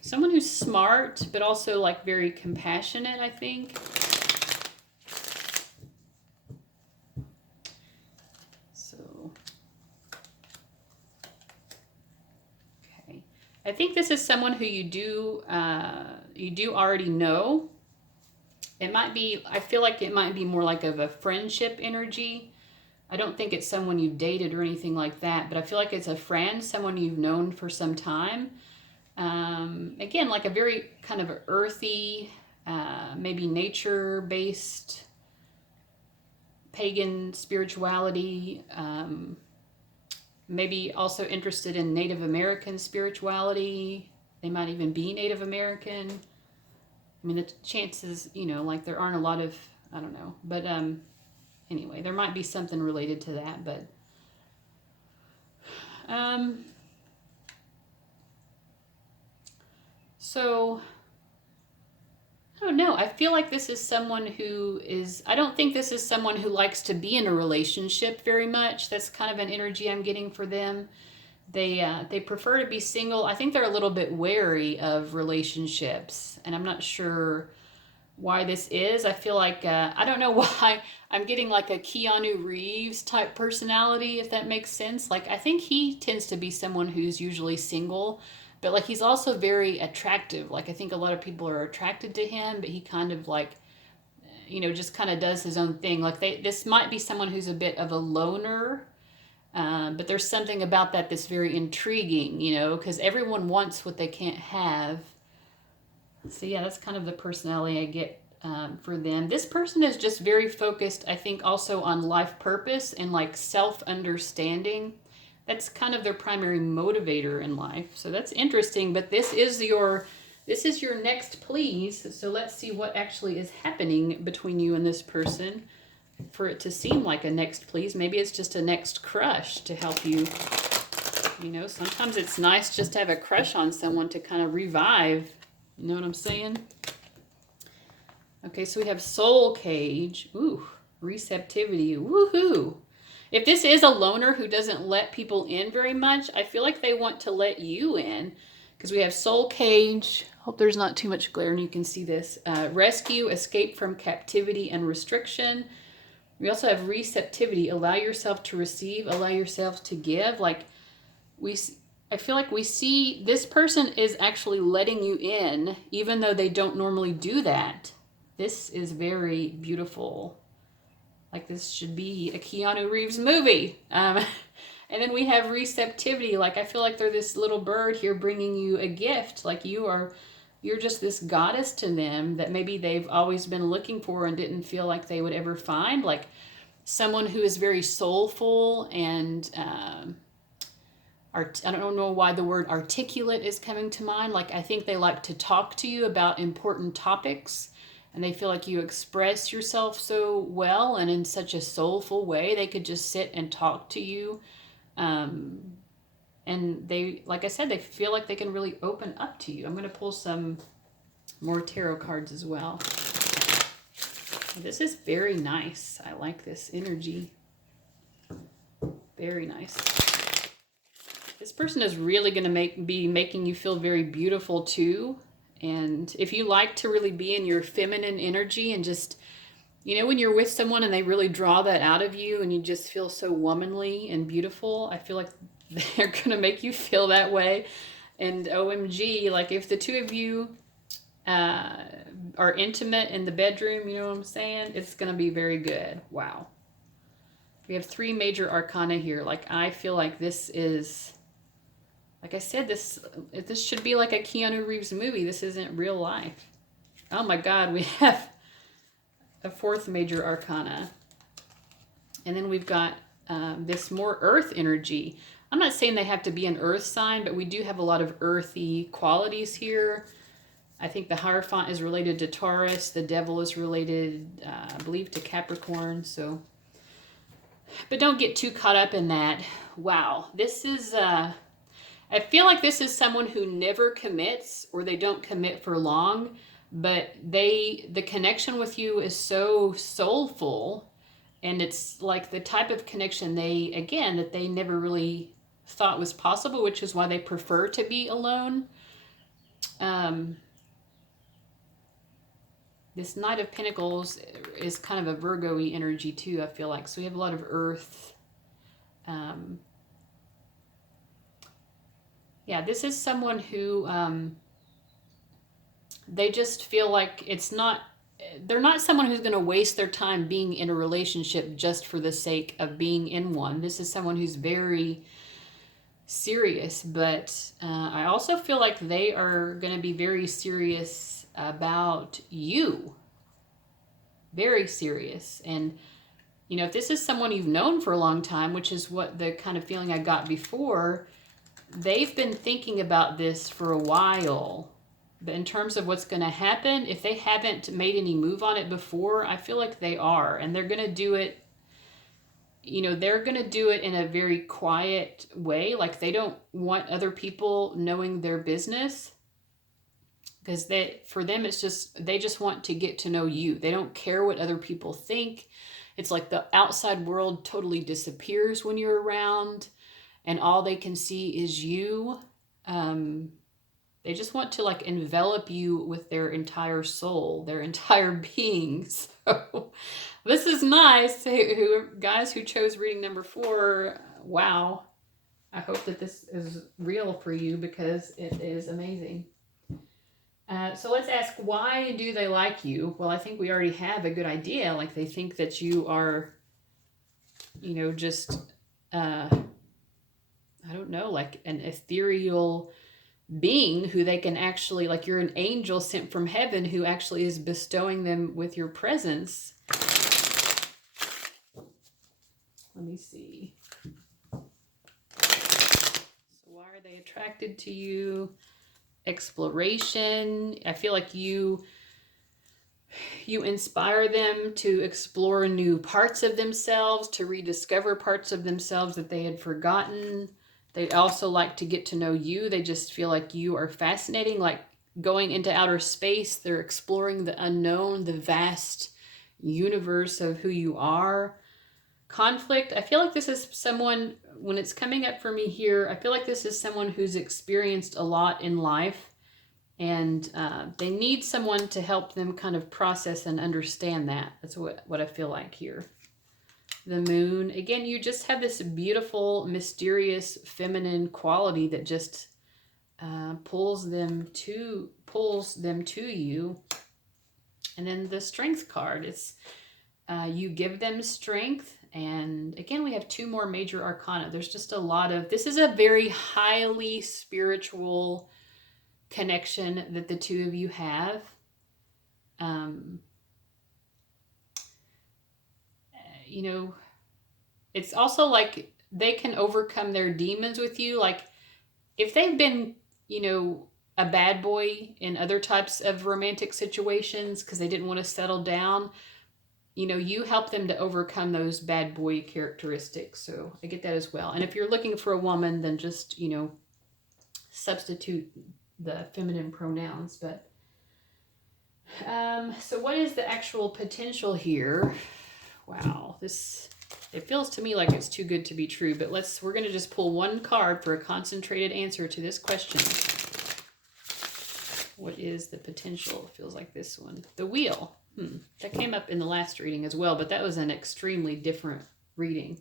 Someone who's smart, but also very compassionate, I think. I think this is someone who you do already know. It might be, I feel like it might be more of a friendship energy. I don't think it's someone you've dated or anything like that, but I feel like it's a friend, someone you've known for some time. Again, a very kind of earthy, maybe nature-based pagan spirituality. Maybe also interested in Native American spirituality. They might even be Native American. The chances, there aren't a lot of, I don't know. But anyway, there might be something related to that. But so I don't know. I feel like this is someone who is, I don't think this is someone who likes to be in a relationship very much. That's kind of an energy I'm getting for them. They prefer to be single. I think they're a little bit wary of relationships, and I'm not sure why this is. I feel like, I don't know why I'm getting a Keanu Reeves type personality, if that makes sense. I think he tends to be someone who's usually single, but he's also very attractive. I think a lot of people are attracted to him, but he kind of just kind of does his own thing. This might be someone who's a bit of a loner, but there's something about that that's very intriguing, because everyone wants what they can't have. So yeah, that's kind of the personality I get for them. This person is just very focused, I think, also on life purpose and self-understanding. That's kind of their primary motivator in life. So that's interesting, but this is your next please. So let's see what actually is happening between you and this person. for it to seem like a next please. Maybe it's just a next crush to help you. You know, sometimes it's nice just to have a crush on someone to kind of revive. You know what I'm saying? Okay, so we have soul cage. Ooh, receptivity. Woohoo! If this is a loner who doesn't let people in very much, I feel like they want to let you in, because we have soul cage. Hope there's not too much glare and you can see this. Rescue, escape from captivity and restriction. We also have receptivity. Allow yourself to receive. Allow yourself to give. Like I feel like we see this person is actually letting you in, even though they don't normally do that. This is very beautiful. Like this should be a Keanu Reeves movie. And then we have receptivity. Like I feel like they're this little bird here bringing you a gift. Like you're just this goddess to them that maybe they've always been looking for and didn't feel like they would ever find. Like someone who is very soulful and I don't know why the word articulate is coming to mind. Like I think they like to talk to you about important topics. And they feel like you express yourself so well and in such a soulful way. They could just sit and talk to you. And they, like I said, they feel like they can really open up to you. I'm going to pull some more tarot cards as well. This is very nice. I like this energy. Very nice. This person is really going to be making you feel very beautiful too. And if you like to really be in your feminine energy and just, you know, when you're with someone and they really draw that out of you and you just feel so womanly and beautiful, I feel like they're going to make you feel that way. And OMG, like if the two of you are intimate in the bedroom, you know what I'm saying? It's going to be very good. Wow. We have 3 major arcana here. Like I feel like this is... Like I said, this should be like a Keanu Reeves movie. This isn't real life. Oh my God, we have a 4th major arcana. And then we've got this more earth energy. I'm not saying they have to be an earth sign, but we do have a lot of earthy qualities here. I think the Hierophant is related to Taurus. The Devil is related, I believe, to Capricorn. So, but don't get too caught up in that. Wow, this is... I feel like this is someone who never commits, or they don't commit for long, but the connection with you is so soulful, and it's like the type of connection that they never really thought was possible, which is why they prefer to be alone. This Knight of Pentacles is kind of a Virgo-y energy too, I feel like. So we have a lot of earth. Yeah, this is someone who they just feel like they're not someone who's going to waste their time being in a relationship just for the sake of being in one. This is someone who's very serious, but I also feel like they are going to be very serious about you. Very serious. And, you know, if this is someone you've known for a long time, which is what the kind of feeling I got before, they've been thinking about this for a while. But in terms of what's going to happen, if they haven't made any move on it before, I feel like they are. And they're going to do it, you know, they're going to do it in a very quiet way. Like they don't want other people knowing their business. Because for them, it's just, they just want to get to know you. They don't care what other people think. It's like the outside world totally disappears when you're around. And all they can see is you. They just want to like envelop you with their entire soul, their entire being. So this is nice. Guys who chose reading number 4, wow. I hope that this is real for you because it is amazing. So let's ask, why do they like you? Well, I think we already have a good idea. Like they think that you are, you know, just... I don't know, like an ethereal being who they can actually, like you're an angel sent from heaven who actually is bestowing them with your presence. Let me see. So why are they attracted to you? Exploration. I feel like you You inspire them to explore new parts of themselves, to rediscover parts of themselves that they had forgotten. They also like to get to know you. They just feel like you are fascinating, like going into outer space. They're exploring the unknown, the vast universe of who you are. Conflict, I feel like this is someone, when it's coming up for me here, I feel like this is someone who's experienced a lot in life, and they need someone to help them kind of process and understand that. That's what I feel like here. The moon, again, you just have this beautiful, mysterious, feminine quality that just pulls them to you. And then the strength card, it's you give them strength. And again, we have 2 more major arcana. There's just a lot of, this is a very highly spiritual connection that the 2 of you have. You know, it's also like they can overcome their demons with you. Like if they've been, you know, a bad boy in other types of romantic situations because they didn't want to settle down, you know, you help them to overcome those bad boy characteristics. So I get that as well. And if you're looking for a woman, then just, you know, substitute the feminine pronouns. But so what is the actual potential here? Wow, it feels to me like it's too good to be true, but we're going to just pull 1 card for a concentrated answer to this question. What is the potential? It feels like this one. The wheel. That came up in the last reading as well, but that was an extremely different reading.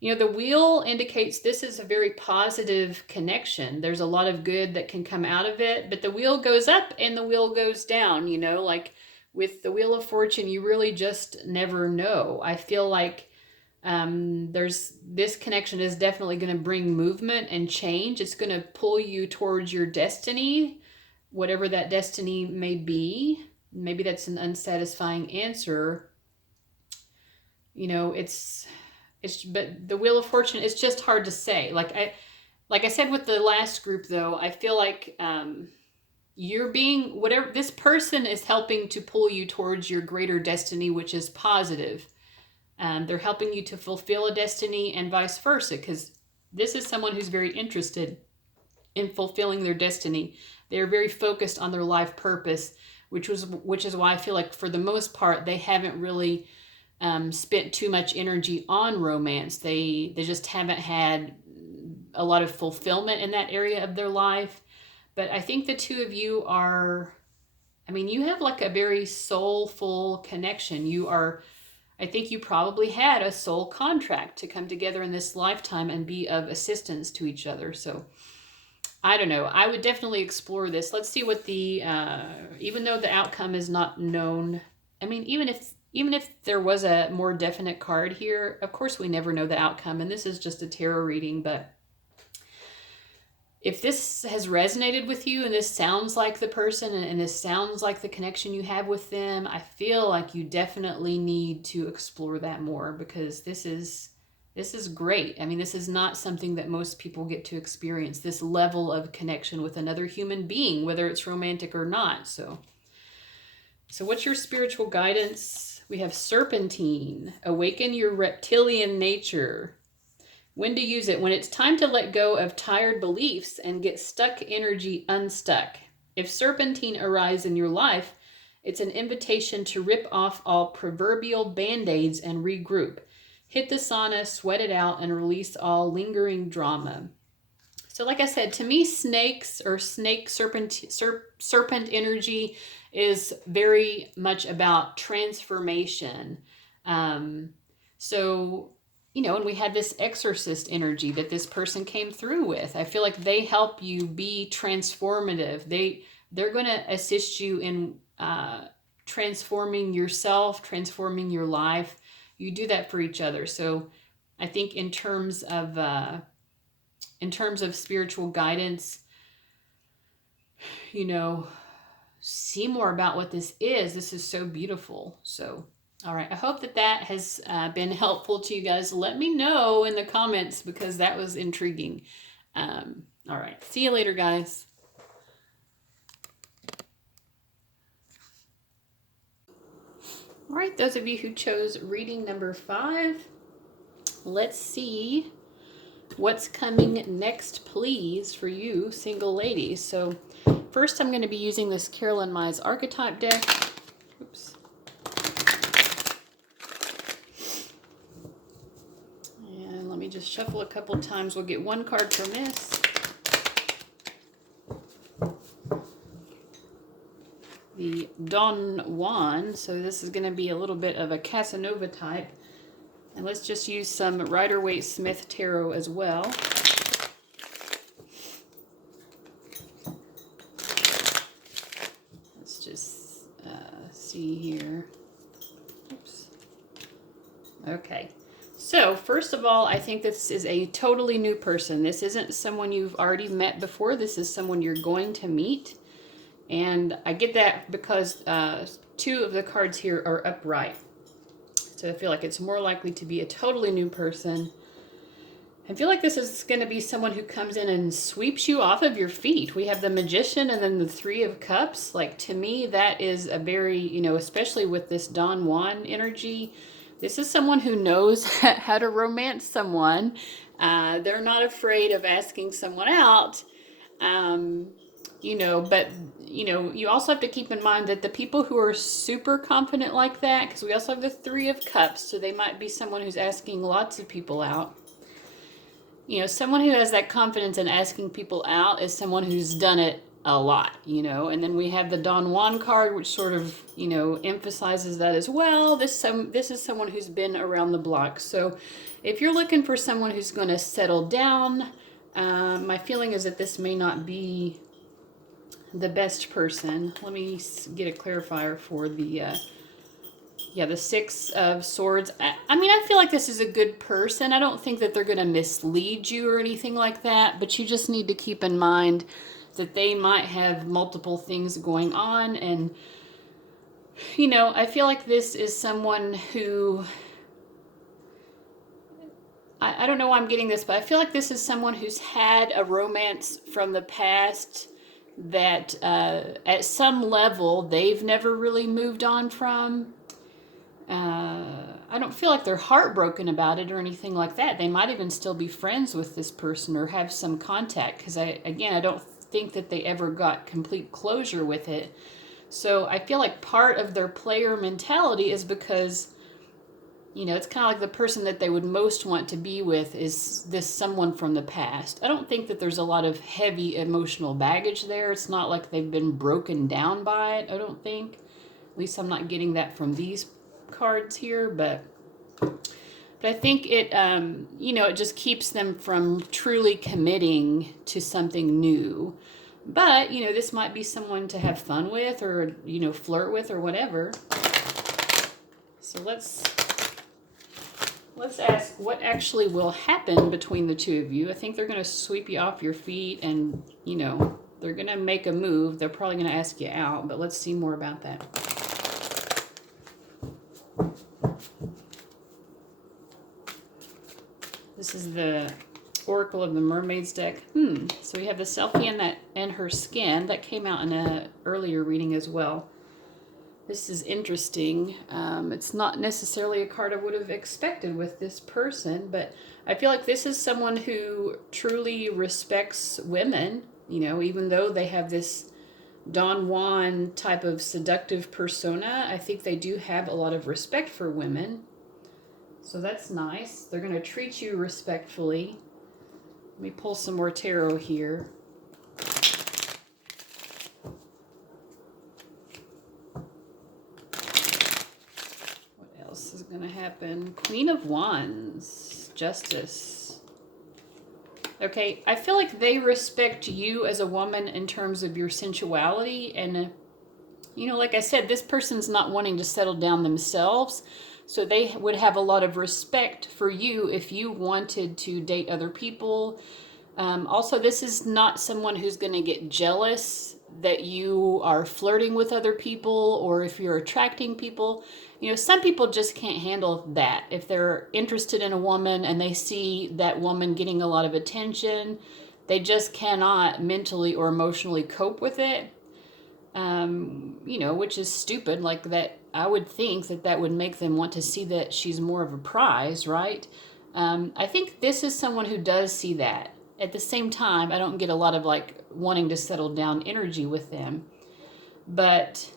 You know, the wheel indicates this is a very positive connection. There's a lot of good that can come out of it, but the wheel goes up and the wheel goes down, you know, like with the Wheel of Fortune, you really just never know. I feel like this connection is definitely going to bring movement and change. It's going to pull you towards your destiny, whatever that destiny may be. Maybe that's an unsatisfying answer. You know, but the Wheel of Fortune, it's just hard to say. Like I said with the last group though, I feel like you're being, whatever, this person is helping to pull you towards your greater destiny, which is positive. They're helping you to fulfill a destiny and vice versa, because this is someone who's very interested in fulfilling their destiny. They're very focused on their life purpose, which is why I feel like for the most part, they haven't really spent too much energy on romance. They just haven't had a lot of fulfillment in that area of their life. But I think the 2 of you are, I mean, you have like a very soulful connection. I think you probably had a soul contract to come together in this lifetime and be of assistance to each other. So I don't know. I would definitely explore this. Let's see what even though the outcome is not known. I mean, even if there was a more definite card here, of course we never know the outcome. And this is just a tarot reading, but if this has resonated with you and this sounds like the person and this sounds like the connection you have with them, I feel like you definitely need to explore that more, because this is great. I mean, this is not something that most people get to experience, this level of connection with another human being, whether it's romantic or not. So what's your spiritual guidance? We have Serpentine. Awaken your reptilian nature. When to use it? When it's time to let go of tired beliefs and get stuck energy unstuck. If Serpentine arrives in your life, it's an invitation to rip off all proverbial band-aids and regroup. Hit the sauna, sweat it out, and release all lingering drama. So like I said, to me, snakes or serpent energy is very much about transformation. So, you know, and we had this exorcist energy that this person came through with. I feel like they help you be transformative. They're going to assist you in transforming yourself, transforming your life. You do that for each other. So I think in terms of spiritual guidance, you know, see more about what this is. This is so beautiful. So, all right. I hope that has been helpful to you guys. Let me know in the comments, because that was intriguing. All right. See you later, guys. All right, those of you who chose reading number 5, let's see what's coming next, please, for you single ladies. So first I'm going to be using this Carolyn Mize archetype deck. Oops. And let me just shuffle a couple times. We'll get one card from this. The Don Juan. So this is going to be a little bit of a Casanova type. And let's just use some Rider-Waite-Smith Tarot as well. Let's just see here. Oops. Okay. So, first of all, I think this is a totally new person. This isn't someone you've already met before. This is someone you're going to meet. And I get that because 2 of the cards here are upright. So I feel like it's more likely to be a totally new person. I feel like this is going to be someone who comes in and sweeps you off of your feet. We have the Magician and then the 3 of Cups. Like, to me, that is a very, you know, especially with this Don Juan energy, this is someone who knows how to romance someone. They're not afraid of asking someone out. You know, but, you know, you also have to keep in mind that the people who are super confident like that, because we also have the 3 of Cups, so they might be someone who's asking lots of people out. You know, someone who has that confidence in asking people out is someone who's done it a lot, you know. And then we have the Don Juan card, which sort of, you know, emphasizes that as well. This is someone who's been around the block. So if you're looking for someone who's going to settle down, my feeling is that this may not be the best person. Let me get a clarifier for the the 6 of Swords. I mean, I feel like this is a good person. I don't think that they're going to mislead you or anything like that, but you just need to keep in mind that they might have multiple things going on. And, you know, I feel like this is someone who, I don't know why I'm getting this, but I feel like this is someone who's had a romance from the past that at some level they've never really moved on from. I don't feel like they're heartbroken about it or anything like that. They might even still be friends with this person or have some contact, because I don't think that they ever got complete closure with it. So I feel like part of their player mentality is because, you know, it's kind of like the person that they would most want to be with is this someone from the past. I don't think that there's a lot of heavy emotional baggage there. It's not like they've been broken down by it, I don't think. At least I'm not getting that from these cards here, but I think it, you know, it just keeps them from truly committing to something new. But, you know, this might be someone to have fun with or, you know, flirt with or whatever. So let's ask what actually will happen between the 2 of you. I think they're going to sweep you off your feet and, you know, they're going to make a move. They're probably going to ask you out, but let's see more about that. This is the Oracle of the Mermaids deck. So we have the selfie and her skin that came out in an earlier reading as well. This is interesting. It's not necessarily a card I would have expected with this person, but I feel like this is someone who truly respects women, you know, even though they have this Don Juan type of seductive persona. I think they do have a lot of respect for women. So that's nice. They're going to treat you respectfully. Let me pull some more tarot here. What else is going to happen? Queen of Wands. Justice. Okay, I feel like they respect you as a woman in terms of your sensuality. And, you know, like I said, this person's not wanting to settle down themselves. So they would have a lot of respect for you if you wanted to date other people. Also, this is not someone who's going to get jealous that you are flirting with other people or if you're attracting people. You know, some people just can't handle that. If they're interested in a woman and they see that woman getting a lot of attention, they just cannot mentally or emotionally cope with it. You know, which is stupid. Like that, I would think that that would make them want to see that she's more of a prize, right? I think this is someone who does see that. At the same time, I don't get a lot of like wanting to settle down energy with them. But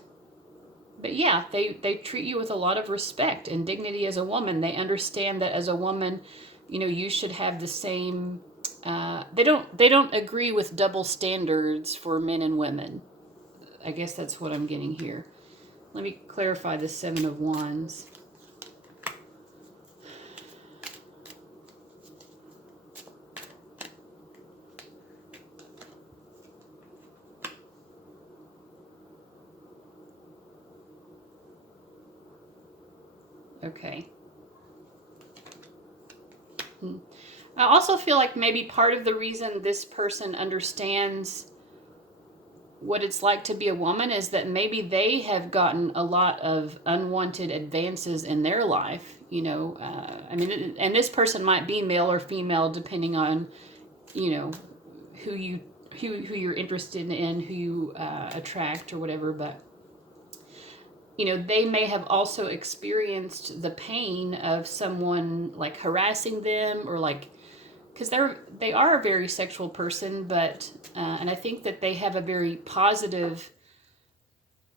yeah, they treat you with a lot of respect and dignity as a woman. They understand that as a woman, you know, you should have the same. They don't agree with double standards for men and women. I guess that's what I'm getting here. Let me clarify the Seven of Wands. Okay. I also feel like maybe part of the reason this person understands what it's like to be a woman is that maybe they have gotten a lot of unwanted advances in their life. You know, I mean, and this person might be male or female depending on, you know, who you're interested in, who you attract or whatever. But you know, they may have also experienced the pain of someone like harassing them, or like, because they are a very sexual person, but and I think that they have a very positive,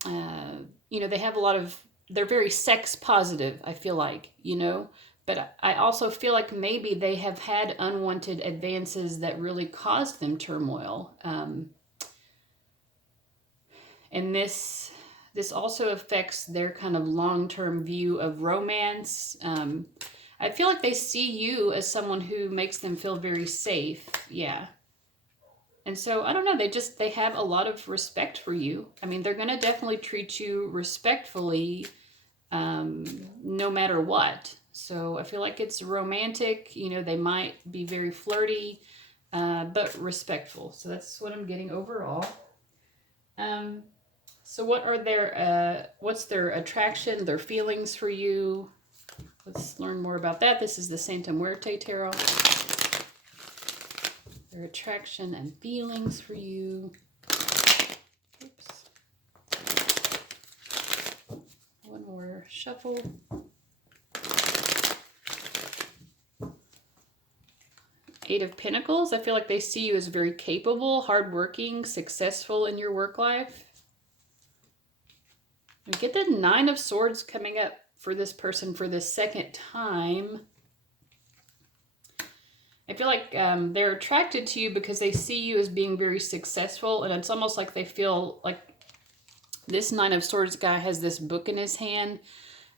you know, they have a lot of, they're very sex positive, I feel like, you know, but I also feel like maybe they have had unwanted advances that really caused them turmoil. And this also affects their kind of long-term view of romance. I feel like they see you as someone who makes them feel very safe. Yeah. And so, I don't know, they have a lot of respect for you. I mean, they're going to definitely treat you respectfully, no matter what. So I feel like it's romantic. You know, they might be very flirty, but respectful. So that's what I'm getting overall. So what are what's their attraction, their feelings for you? Let's learn more about that. This is the Santa Muerte Tarot. Their attraction and feelings for you. Oops. One more shuffle. Eight of Pentacles. I feel like they see you as very capable, hardworking, successful in your work life. We get the Nine of Swords coming up for this person for the second time. I feel like they're attracted to you because they see you as being very successful, and it's almost like they feel like this Nine of Swords guy has this book in his hand.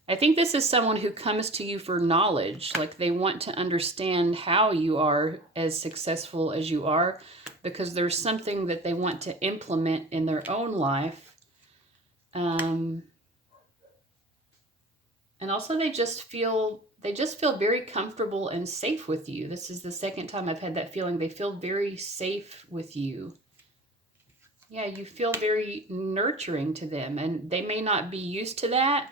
I think this is someone who comes to you for knowledge. Like they want to understand how you are as successful as you are, because there's something that they want to implement in their own life. And also they just feel very comfortable and safe with you. This is the second time I've had that feeling. They feel very safe with you. Yeah, you feel very nurturing to them, and they may not be used to that.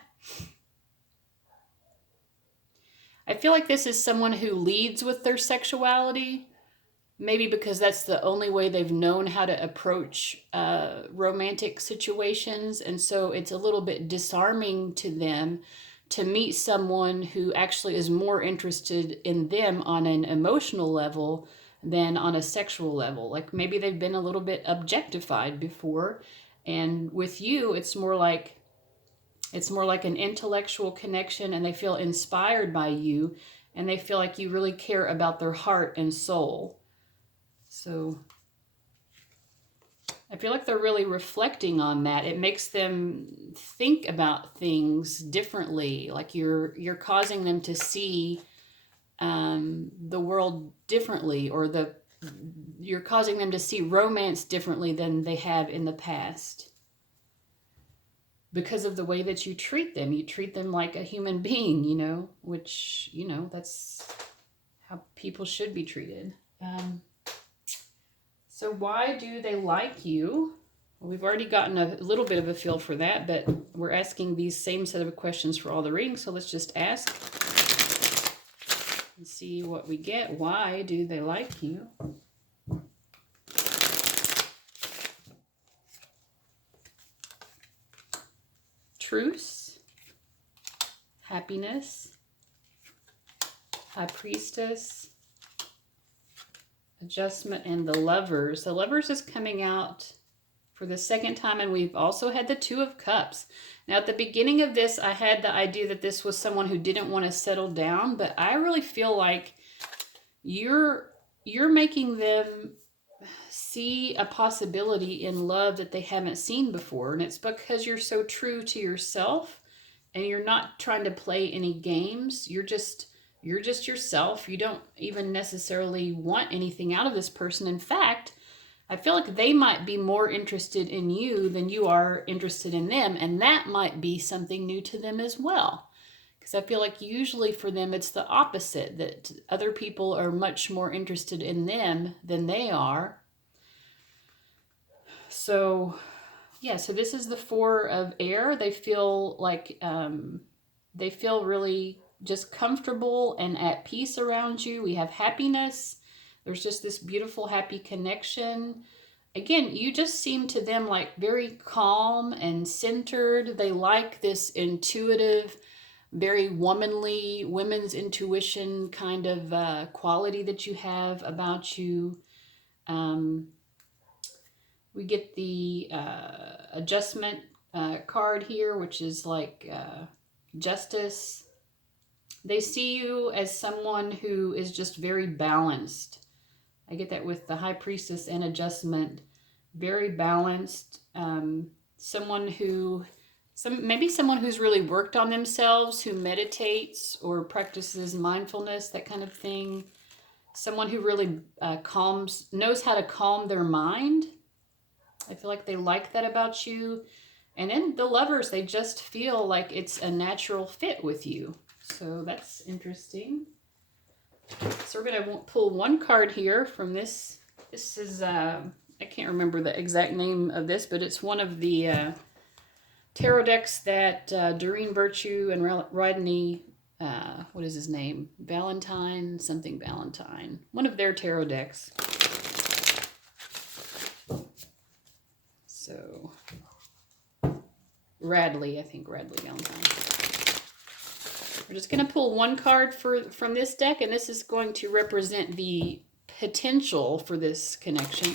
I feel like this is someone who leads with their sexuality, maybe because that's the only way they've known how to approach romantic situations. And so it's a little bit disarming to them to meet someone who actually is more interested in them on an emotional level than on a sexual level. Like maybe they've been a little bit objectified before, and with you it's more like an intellectual connection, and they feel inspired by you, and they feel like you really care about their heart and soul. So I feel like they're really reflecting on that. It makes them think about things differently. Like you're causing them to see the world differently, or you're causing them to see romance differently than they have in the past. Because of the way that you treat them. You treat them like a human being, you know, which, you know, that's how people should be treated. So why do they like you? Well, we've already gotten a little bit of a feel for that, but we're asking these same set of questions for all the readings. So let's just ask and see what we get. Why do they like you? Truce. happiness, High Priestess, Adjustment, and the Lovers. The Lovers is coming out for the second time, and we've also had the Two of Cups. Now, at the beginning of this, I had the idea that this was someone who didn't want to settle down, but I really feel like you're making them see a possibility in love that they haven't seen before, and it's because you're so true to yourself, and you're not trying to play any games. You're just yourself. You don't even necessarily want anything out of this person. In fact, I feel like they might be more interested in you than you are interested in them, and that might be something new to them as well. Because I feel like usually for them it's the opposite, that other people are much more interested in them than they are. So, yeah, so this is the Four of Air. They feel like, they feel really just comfortable and at peace around you. We have happiness. There's just this beautiful, happy connection. Again, you just seem to them like very calm and centered. They like this intuitive, very womanly, women's intuition kind of quality that you have about you. We get the Adjustment card here, which is like justice. They see you as someone who is just very balanced. I get that with the High Priestess and Adjustment. Very balanced. Someone who, maybe someone who's really worked on themselves, who meditates or practices mindfulness, that kind of thing. Someone who really knows how to calm their mind. I feel like they like that about you. And then the Lovers, they just feel like it's a natural fit with you. So that's interesting. So we're going to pull one card here from this. This is, I can't remember the exact name of this, but it's one of the tarot decks that Doreen Virtue and Rodney, what is his name? Valentine, something Valentine. One of their tarot decks. So, Radley, I think Radley Valentine. We're just going to pull one card from this deck, and this is going to represent the potential for this connection.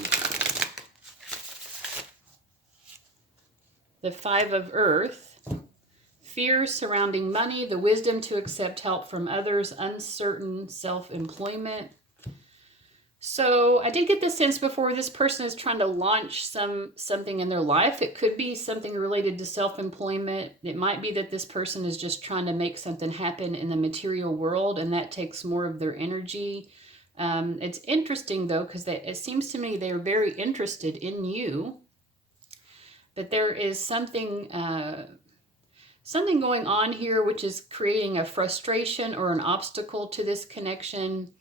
The Five of Earth. Fears surrounding money, the wisdom to accept help from others, uncertain self-employment. So I did get the sense before this person is trying to launch something in their life. It could be something related to self-employment. It might be that this person is just trying to make something happen in the material world, and that takes more of their energy. It's interesting, though, because it seems to me they're very interested in you. But there is something going on here which is creating a frustration or an obstacle to this connection.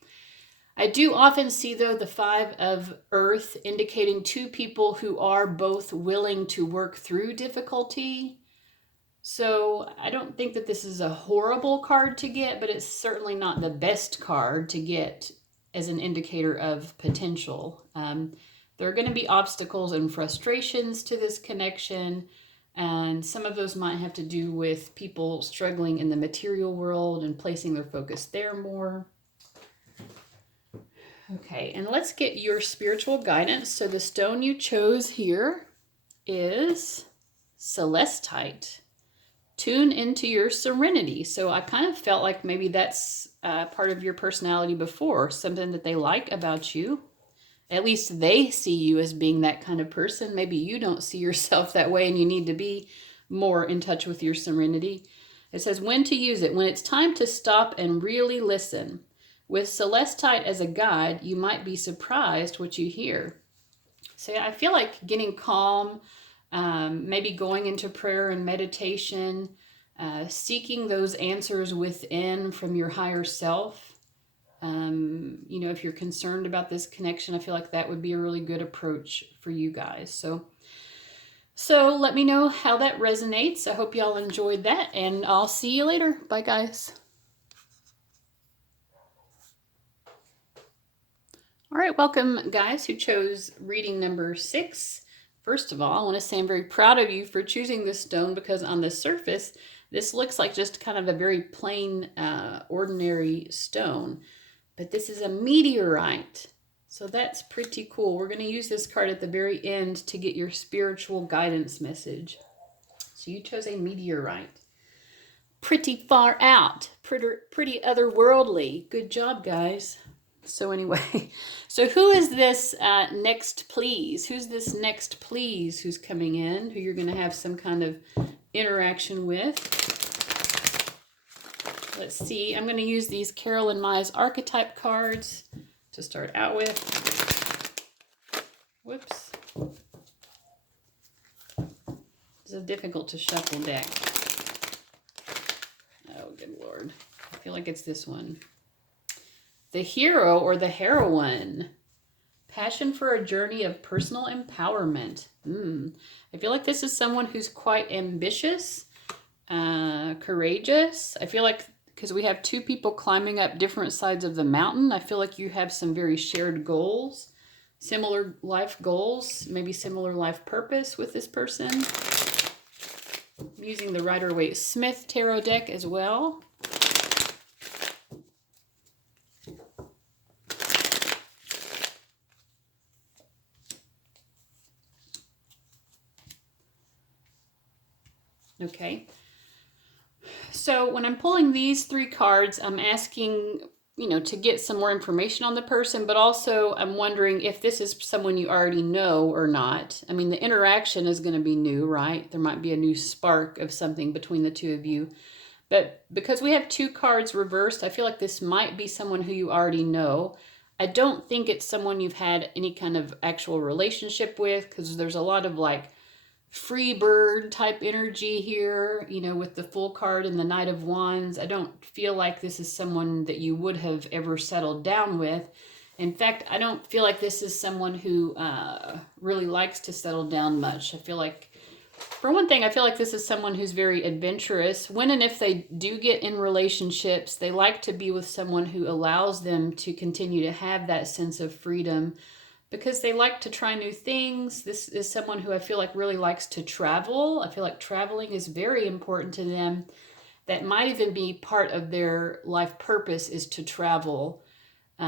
I do often see, though, the Five of Earth indicating two people who are both willing to work through difficulty. So I don't think that this is a horrible card to get, but it's certainly not the best card to get as an indicator of potential. There are going to be obstacles and frustrations to this connection, and some of those might have to do with people struggling in the material world and placing their focus there more. Okay, and let's get your spiritual guidance. So the stone you chose here is Celestite. Tune into your serenity. So I kind of felt like maybe that's part of your personality before, something that they like about you. At least they see you as being that kind of person. Maybe you don't see yourself that way and you need to be more in touch with your serenity. It says when to use it. When it's time to stop and really listen. With Celestite as a guide, you might be surprised what you hear. So I feel like getting calm, maybe going into prayer and meditation, seeking those answers within from your higher self. If you're concerned about this connection, I feel like that would be a really good approach for you guys. So let me know how that resonates. I hope y'all enjoyed that, and I'll see you later. Bye, guys. All right, welcome, guys, who chose reading number 6. First of all, I want to say I'm very proud of you for choosing this stone, because on the surface, This looks like just kind of a very plain, ordinary stone, but this is a meteorite. So that's pretty cool. We're going to use this card at the very end to get your spiritual guidance message. So you chose a meteorite. Pretty far out, pretty otherworldly. Good job, guys. So anyway, so who is this next please? Who's this next please who's coming in, who you're going to have some kind of interaction with? Let's see. I'm going to use these Carolyn Myers archetype cards to start out with. Whoops. This is difficult to shuffle deck. Oh, good Lord. I feel like it's this one. The hero or the heroine. Passion for a journey of personal empowerment. I feel like this is someone who's quite ambitious, courageous. I feel like because we have two people climbing up different sides of the mountain, I feel like you have some very shared goals, similar life goals, maybe similar life purpose with this person. I'm using the Rider-Waite-Smith tarot deck as well. Okay, so when I'm pulling these three cards, I'm asking, to get some more information on the person, but also I'm wondering if this is someone you already know or not. I mean, the interaction is going to be new, right? There might be a new spark of something between the two of you. But because we have two cards reversed, I feel like this might be someone who you already know. I don't think it's someone you've had any kind of actual relationship with, because there's a lot of like free bird type energy here, with the Fool card and the Knight of Wands. I don't feel like this is someone that you would have ever settled down with. In fact, I don't feel like this is someone who really likes to settle down much. I feel like, for one thing, I feel like this is someone who's very adventurous. When and if they do get in relationships, they like to be with someone who allows them to continue to have that sense of freedom, because they like to try new things. This is someone who I feel like really likes to travel. I feel like traveling is very important to them. That might even be part of their life purpose, is to travel. They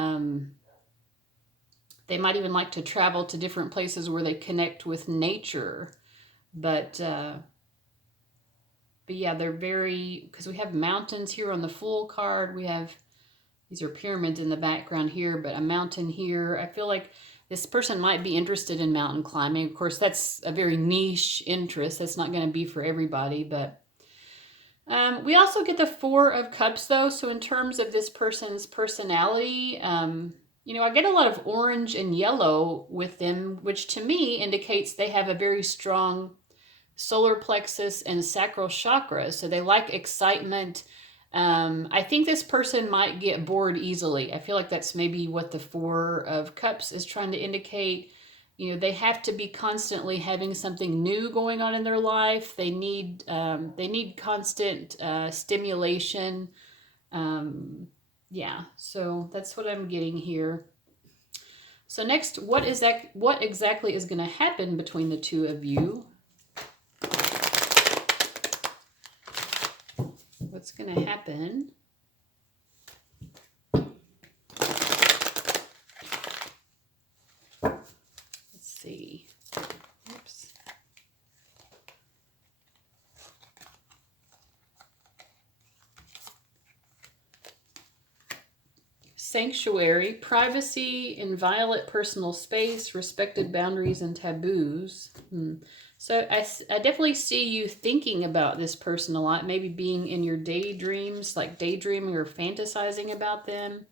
might even like to travel to different places where they connect with nature. But yeah, they're very, because we have mountains here on the Fool card. We have, these are pyramids in the background here, but a mountain here. I feel like this person might be interested in mountain climbing. Of course, that's a very niche interest. That's not going to be for everybody. But we also get the Four of Cups, though. So in terms of this person's personality, I get a lot of orange and yellow with them, which to me indicates they have a very strong solar plexus and sacral chakra. So they like excitement. I think this person might get bored easily. I feel like that's maybe what the Four of Cups is trying to indicate. They have to be constantly having something new going on in their life. They need constant stimulation. Yeah, so that's what I'm getting here. So next, what exactly is going to happen between the two of you? What's going to happen? Let's see. Oops. Sanctuary, privacy, inviolate personal space, respected boundaries, and taboos. So I definitely see you thinking about this person a lot, maybe being in your daydreams, like daydreaming or fantasizing about them.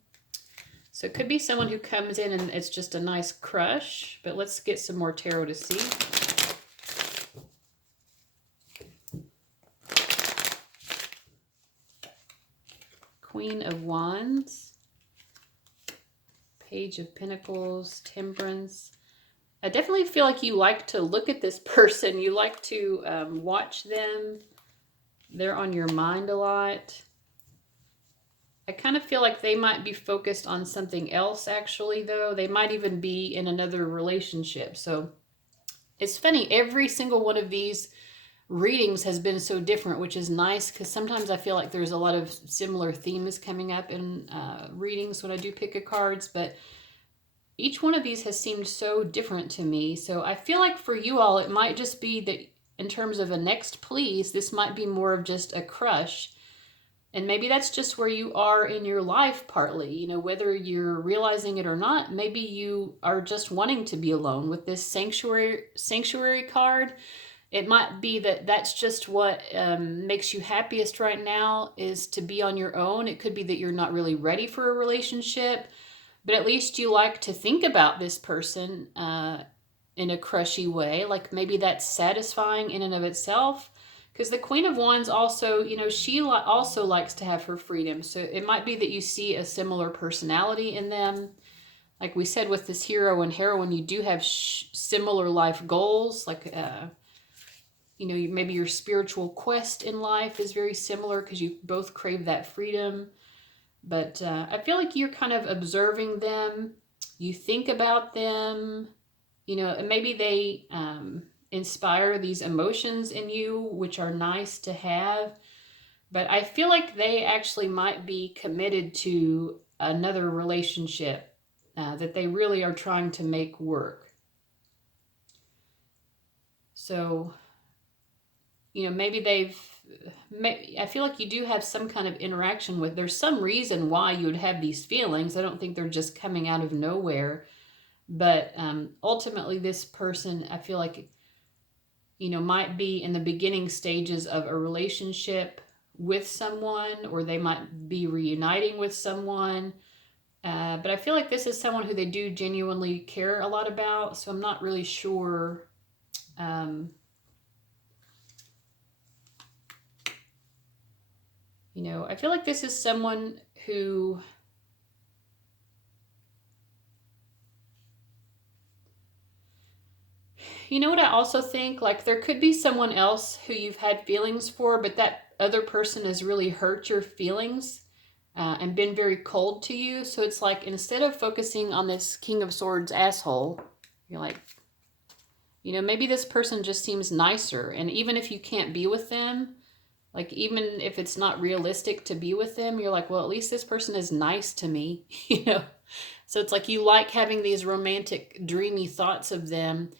So it could be someone who comes in and it's just a nice crush, but let's get some more tarot to see. Queen of Wands, Page of Pentacles, Temperance. I definitely feel like you like to look at this person. You like to watch them. They're on your mind a lot. I kind of feel like they might be focused on something else, actually, though. They might even be in another relationship. So it's funny. Every single one of these readings has been so different, which is nice because sometimes I feel like there's a lot of similar themes coming up in readings when I do pick a cards, but each one of these has seemed so different to me. So I feel like for you all, it might just be that in terms of a next please, this might be more of just a crush. And maybe that's just where you are in your life partly, you know, whether you're realizing it or not. Maybe you are just wanting to be alone with this sanctuary card. It might be that that's just what makes you happiest right now, is to be on your own. It could be that you're not really ready for a relationship, but at least you like to think about this person in a crushy way. Like maybe that's satisfying in and of itself. Because the Queen of Wands also, you know, she also likes to have her freedom. So it might be that you see a similar personality in them. Like we said with this hero and heroine, you do have similar life goals. Like, you know, maybe your spiritual quest in life is very similar because you both crave that freedom. But I feel like you're kind of observing them. You think about them, you know, and maybe they inspire these emotions in you, which are nice to have. But I feel like they actually might be committed to another relationship that they really are trying to make work. So, you know, maybe I feel like you do have some kind of interaction with, there's some reason why you would have these feelings. I don't think they're just coming out of nowhere. But ultimately, this person, I feel like, you know, might be in the beginning stages of a relationship with someone, or they might be reuniting with someone. But I feel like this is someone who they do genuinely care a lot about. So I'm not really sure. You know, I feel like this is someone who, you know what I also think? Like there could be someone else who you've had feelings for, but that other person has really hurt your feelings and been very cold to you. So it's like instead of focusing on this King of Swords asshole, you're like, you know, maybe this person just seems nicer. And even if you can't be with them, like even if it's not realistic to be with them, you're like, well, at least this person is nice to me, you know? So it's like you like having these romantic, dreamy thoughts of them.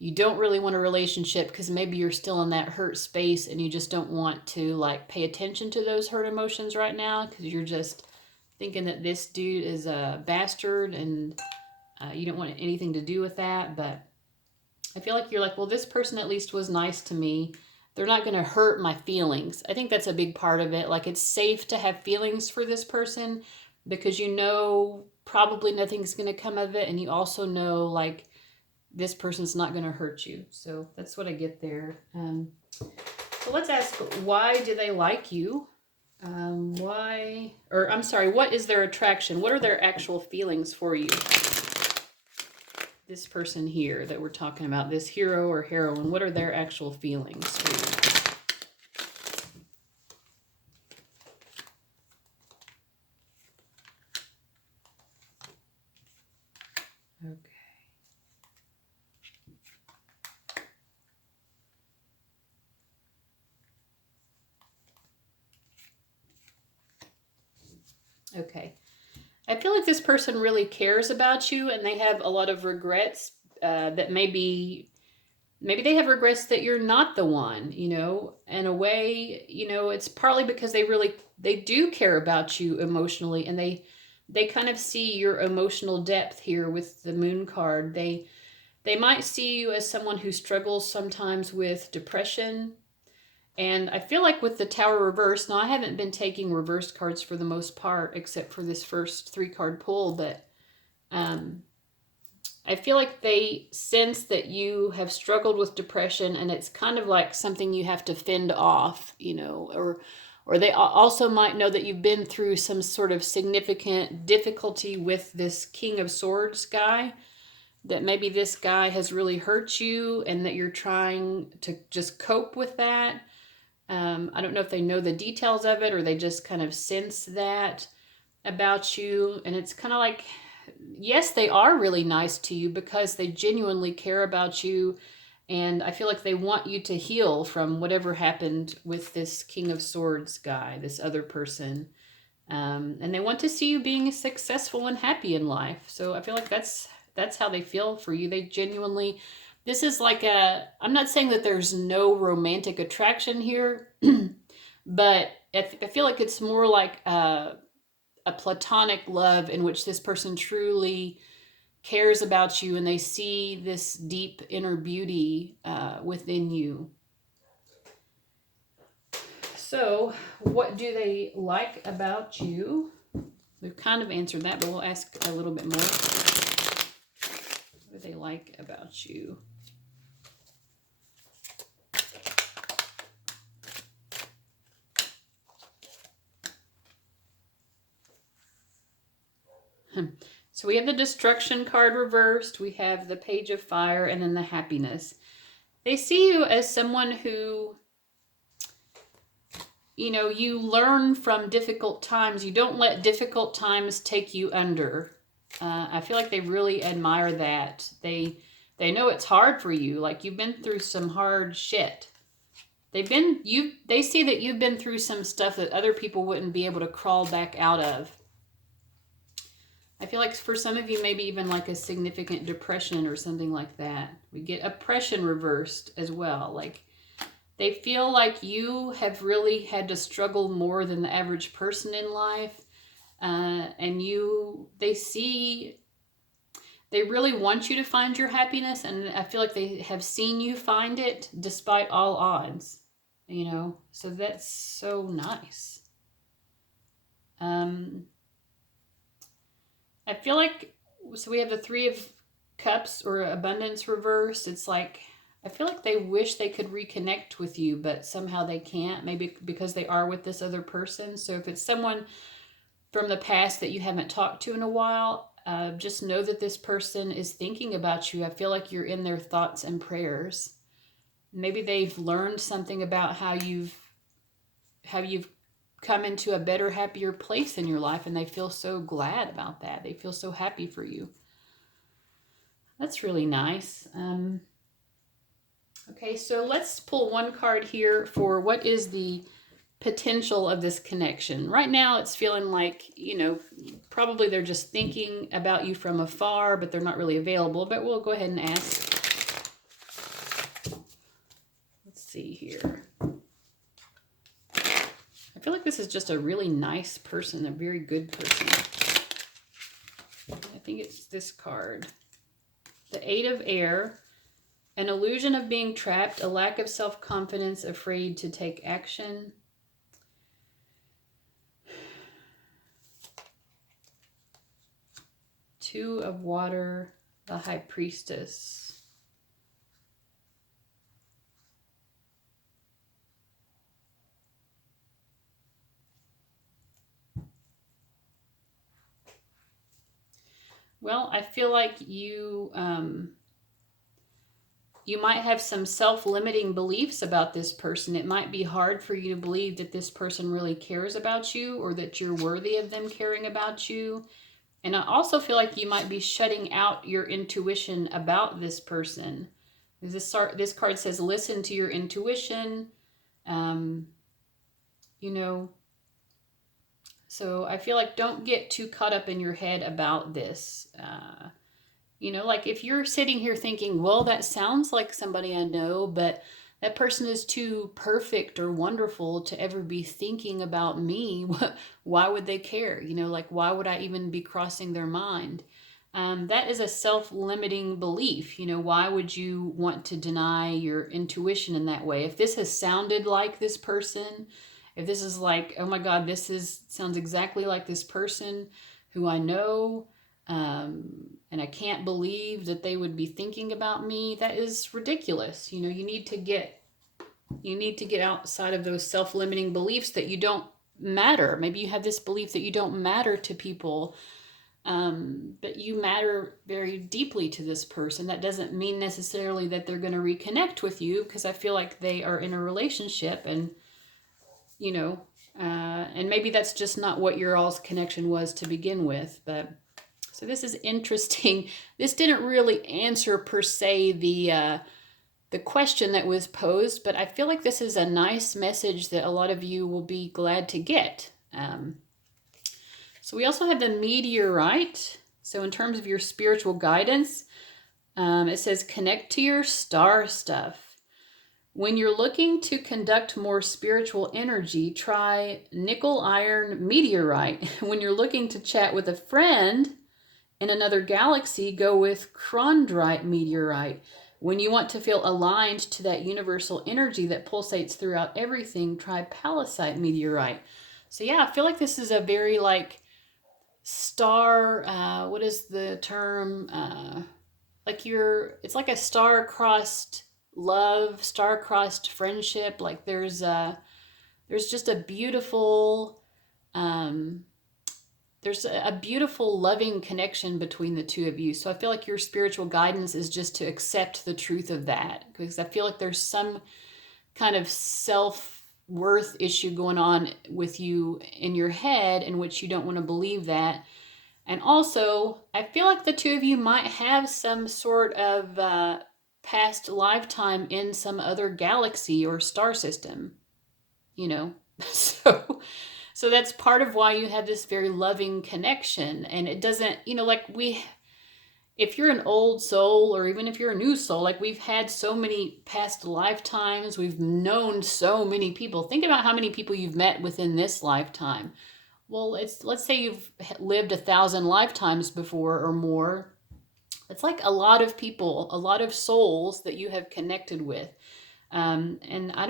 You don't really want a relationship because maybe you're still in that hurt space and you just don't want to like pay attention to those hurt emotions right now because you're just thinking that this dude is a bastard and you don't want anything to do with that. But I feel like you're like, well, this person at least was nice to me. They're not going to hurt my feelings. I think that's a big part of it. Like it's safe to have feelings for this person because you know probably nothing's going to come of it. And you also know like this person's not going to hurt you. So that's what I get there. So let's ask, why do they like you? What is their attraction? What are their actual feelings for you? This person here that we're talking about, this hero or heroine, what are their actual feelings for you? Okay. I feel like this person really cares about you and they have a lot of regrets that maybe they have regrets that you're not the one, you know, in a way, you know, it's partly because they do care about you emotionally and they kind of see your emotional depth here with the moon card. They might see you as someone who struggles sometimes with depression. And I feel like with the Tower reverse, now I haven't been taking reverse cards for the most part, except for this first 3-card pull, but I feel like they sense that you have struggled with depression and it's kind of like something you have to fend off, you know, or they also might know that you've been through some sort of significant difficulty with this King of Swords guy, that maybe this guy has really hurt you and that you're trying to just cope with that. I don't know if they know the details of it or they just kind of sense that about you. And it's kind of like, yes, they are really nice to you because they genuinely care about you And I feel like they want you to heal from whatever happened with this King of Swords guy, this other person. And they want to see you being successful and happy in life. So I feel like that's how they feel for you. They genuinely, this is like I'm not saying that there's no romantic attraction here, but I feel like it's more like a platonic love in which this person truly cares about you and they see this deep inner beauty within you. So, what do they like about you? We've kind of answered that, but we'll ask a little bit more. What do they like about you? So we have the Destruction card reversed, we have the Page of Fire, and then the Happiness. They see you as someone who, you know, you learn from difficult times. You don't let difficult times take you under. I feel like they really admire that. They know it's hard for you. Like, you've been through some hard shit. They see that you've been through some stuff that other people wouldn't be able to crawl back out of. I feel like for some of you, maybe even like a significant depression or something like that. We get oppression reversed as well. Like, they feel like you have really had to struggle more than the average person in life. And they really want you to find your happiness. And I feel like they have seen you find it despite all odds, you know, so that's so nice. I feel like, so we have the Three of Cups or Abundance reversed. It's like, I feel like they wish they could reconnect with you, but somehow they can't, maybe because they are with this other person. So if it's someone from the past that you haven't talked to in a while, just know that this person is thinking about you. I feel like you're in their thoughts and prayers. Maybe they've learned something about how you've come into a better, happier place in your life, and they feel so glad about that. They feel so happy for you. That's really nice. Okay, so let's pull one card here for what is the potential of this connection. Right now, it's feeling like, you know, probably they're just thinking about you from afar, but they're not really available. But we'll go ahead and ask. Let's see here. I feel like this is just a really nice person, a very good person. I think it's this card. The Eight of Air, an illusion of being trapped, a lack of self-confidence, afraid to take action. Two of Water, the High Priestess. Well, I feel like you might have some self-limiting beliefs about this person. It might be hard for you to believe that this person really cares about you or that you're worthy of them caring about you. And I also feel like you might be shutting out your intuition about this person. This card says, listen to your intuition. You know, so I feel like don't get too caught up in your head about this. You know, like if you're sitting here thinking, well, that sounds like somebody I know, but that person is too perfect or wonderful to ever be thinking about me. Why would they care? You know, like, why would I even be crossing their mind? That is a self-limiting belief. You know, why would you want to deny your intuition in that way? If this has sounded like this person, if this is like, oh my God, sounds exactly like this person who I know, and I can't believe that they would be thinking about me, that is ridiculous. You know, you need to get outside of those self-limiting beliefs that you don't matter. Maybe you have this belief that you don't matter to people, but you matter very deeply to this person. That doesn't mean necessarily that they're going to reconnect with you, because I feel like they are in a relationship, and you know, and maybe that's just not what your all's connection was to begin with. But so this is interesting. This didn't really answer per se question that was posed, but I feel like this is a nice message that a lot of you will be glad to get. So we also have the meteorite. So in terms of your spiritual guidance, it says connect to your star stuff. When you're looking to conduct more spiritual energy, try nickel iron meteorite. When you're looking to chat with a friend in another galaxy, go with chondrite meteorite. When you want to feel aligned to that universal energy that pulsates throughout everything, try palisite meteorite. So yeah, I feel like this is a very like star, what is the term? Like it's like a star-crossed love, star-crossed friendship. Like there's just a beautiful, there's a beautiful loving connection between the two of you. So I feel like your spiritual guidance is just to accept the truth of that, because I feel like there's some kind of self-worth issue going on with you in your head in which you don't want to believe that. And also, I feel like the two of you might have some sort of past lifetime in some other galaxy or star system, you know. So that's part of why you have this very loving connection. And it doesn't, you know, like if you're an old soul or even if you're a new soul, like we've had so many past lifetimes, we've known so many people. Think about how many people you've met within this lifetime. Well, let's say you've lived 1,000 lifetimes before or more. It's like a lot of people, a lot of souls that you have connected with. And I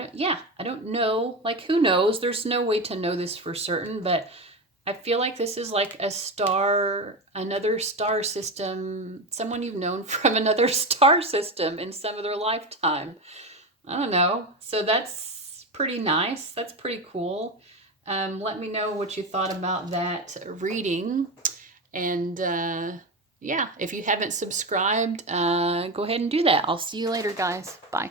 don't know, like who knows? There's no way to know this for certain, but I feel like this is like another star system, someone you've known from another star system in some other lifetime. I don't know. So that's pretty nice. That's pretty cool. Let me know what you thought about that reading. And yeah, if you haven't subscribed, go ahead and do that. I'll see you later, guys. Bye.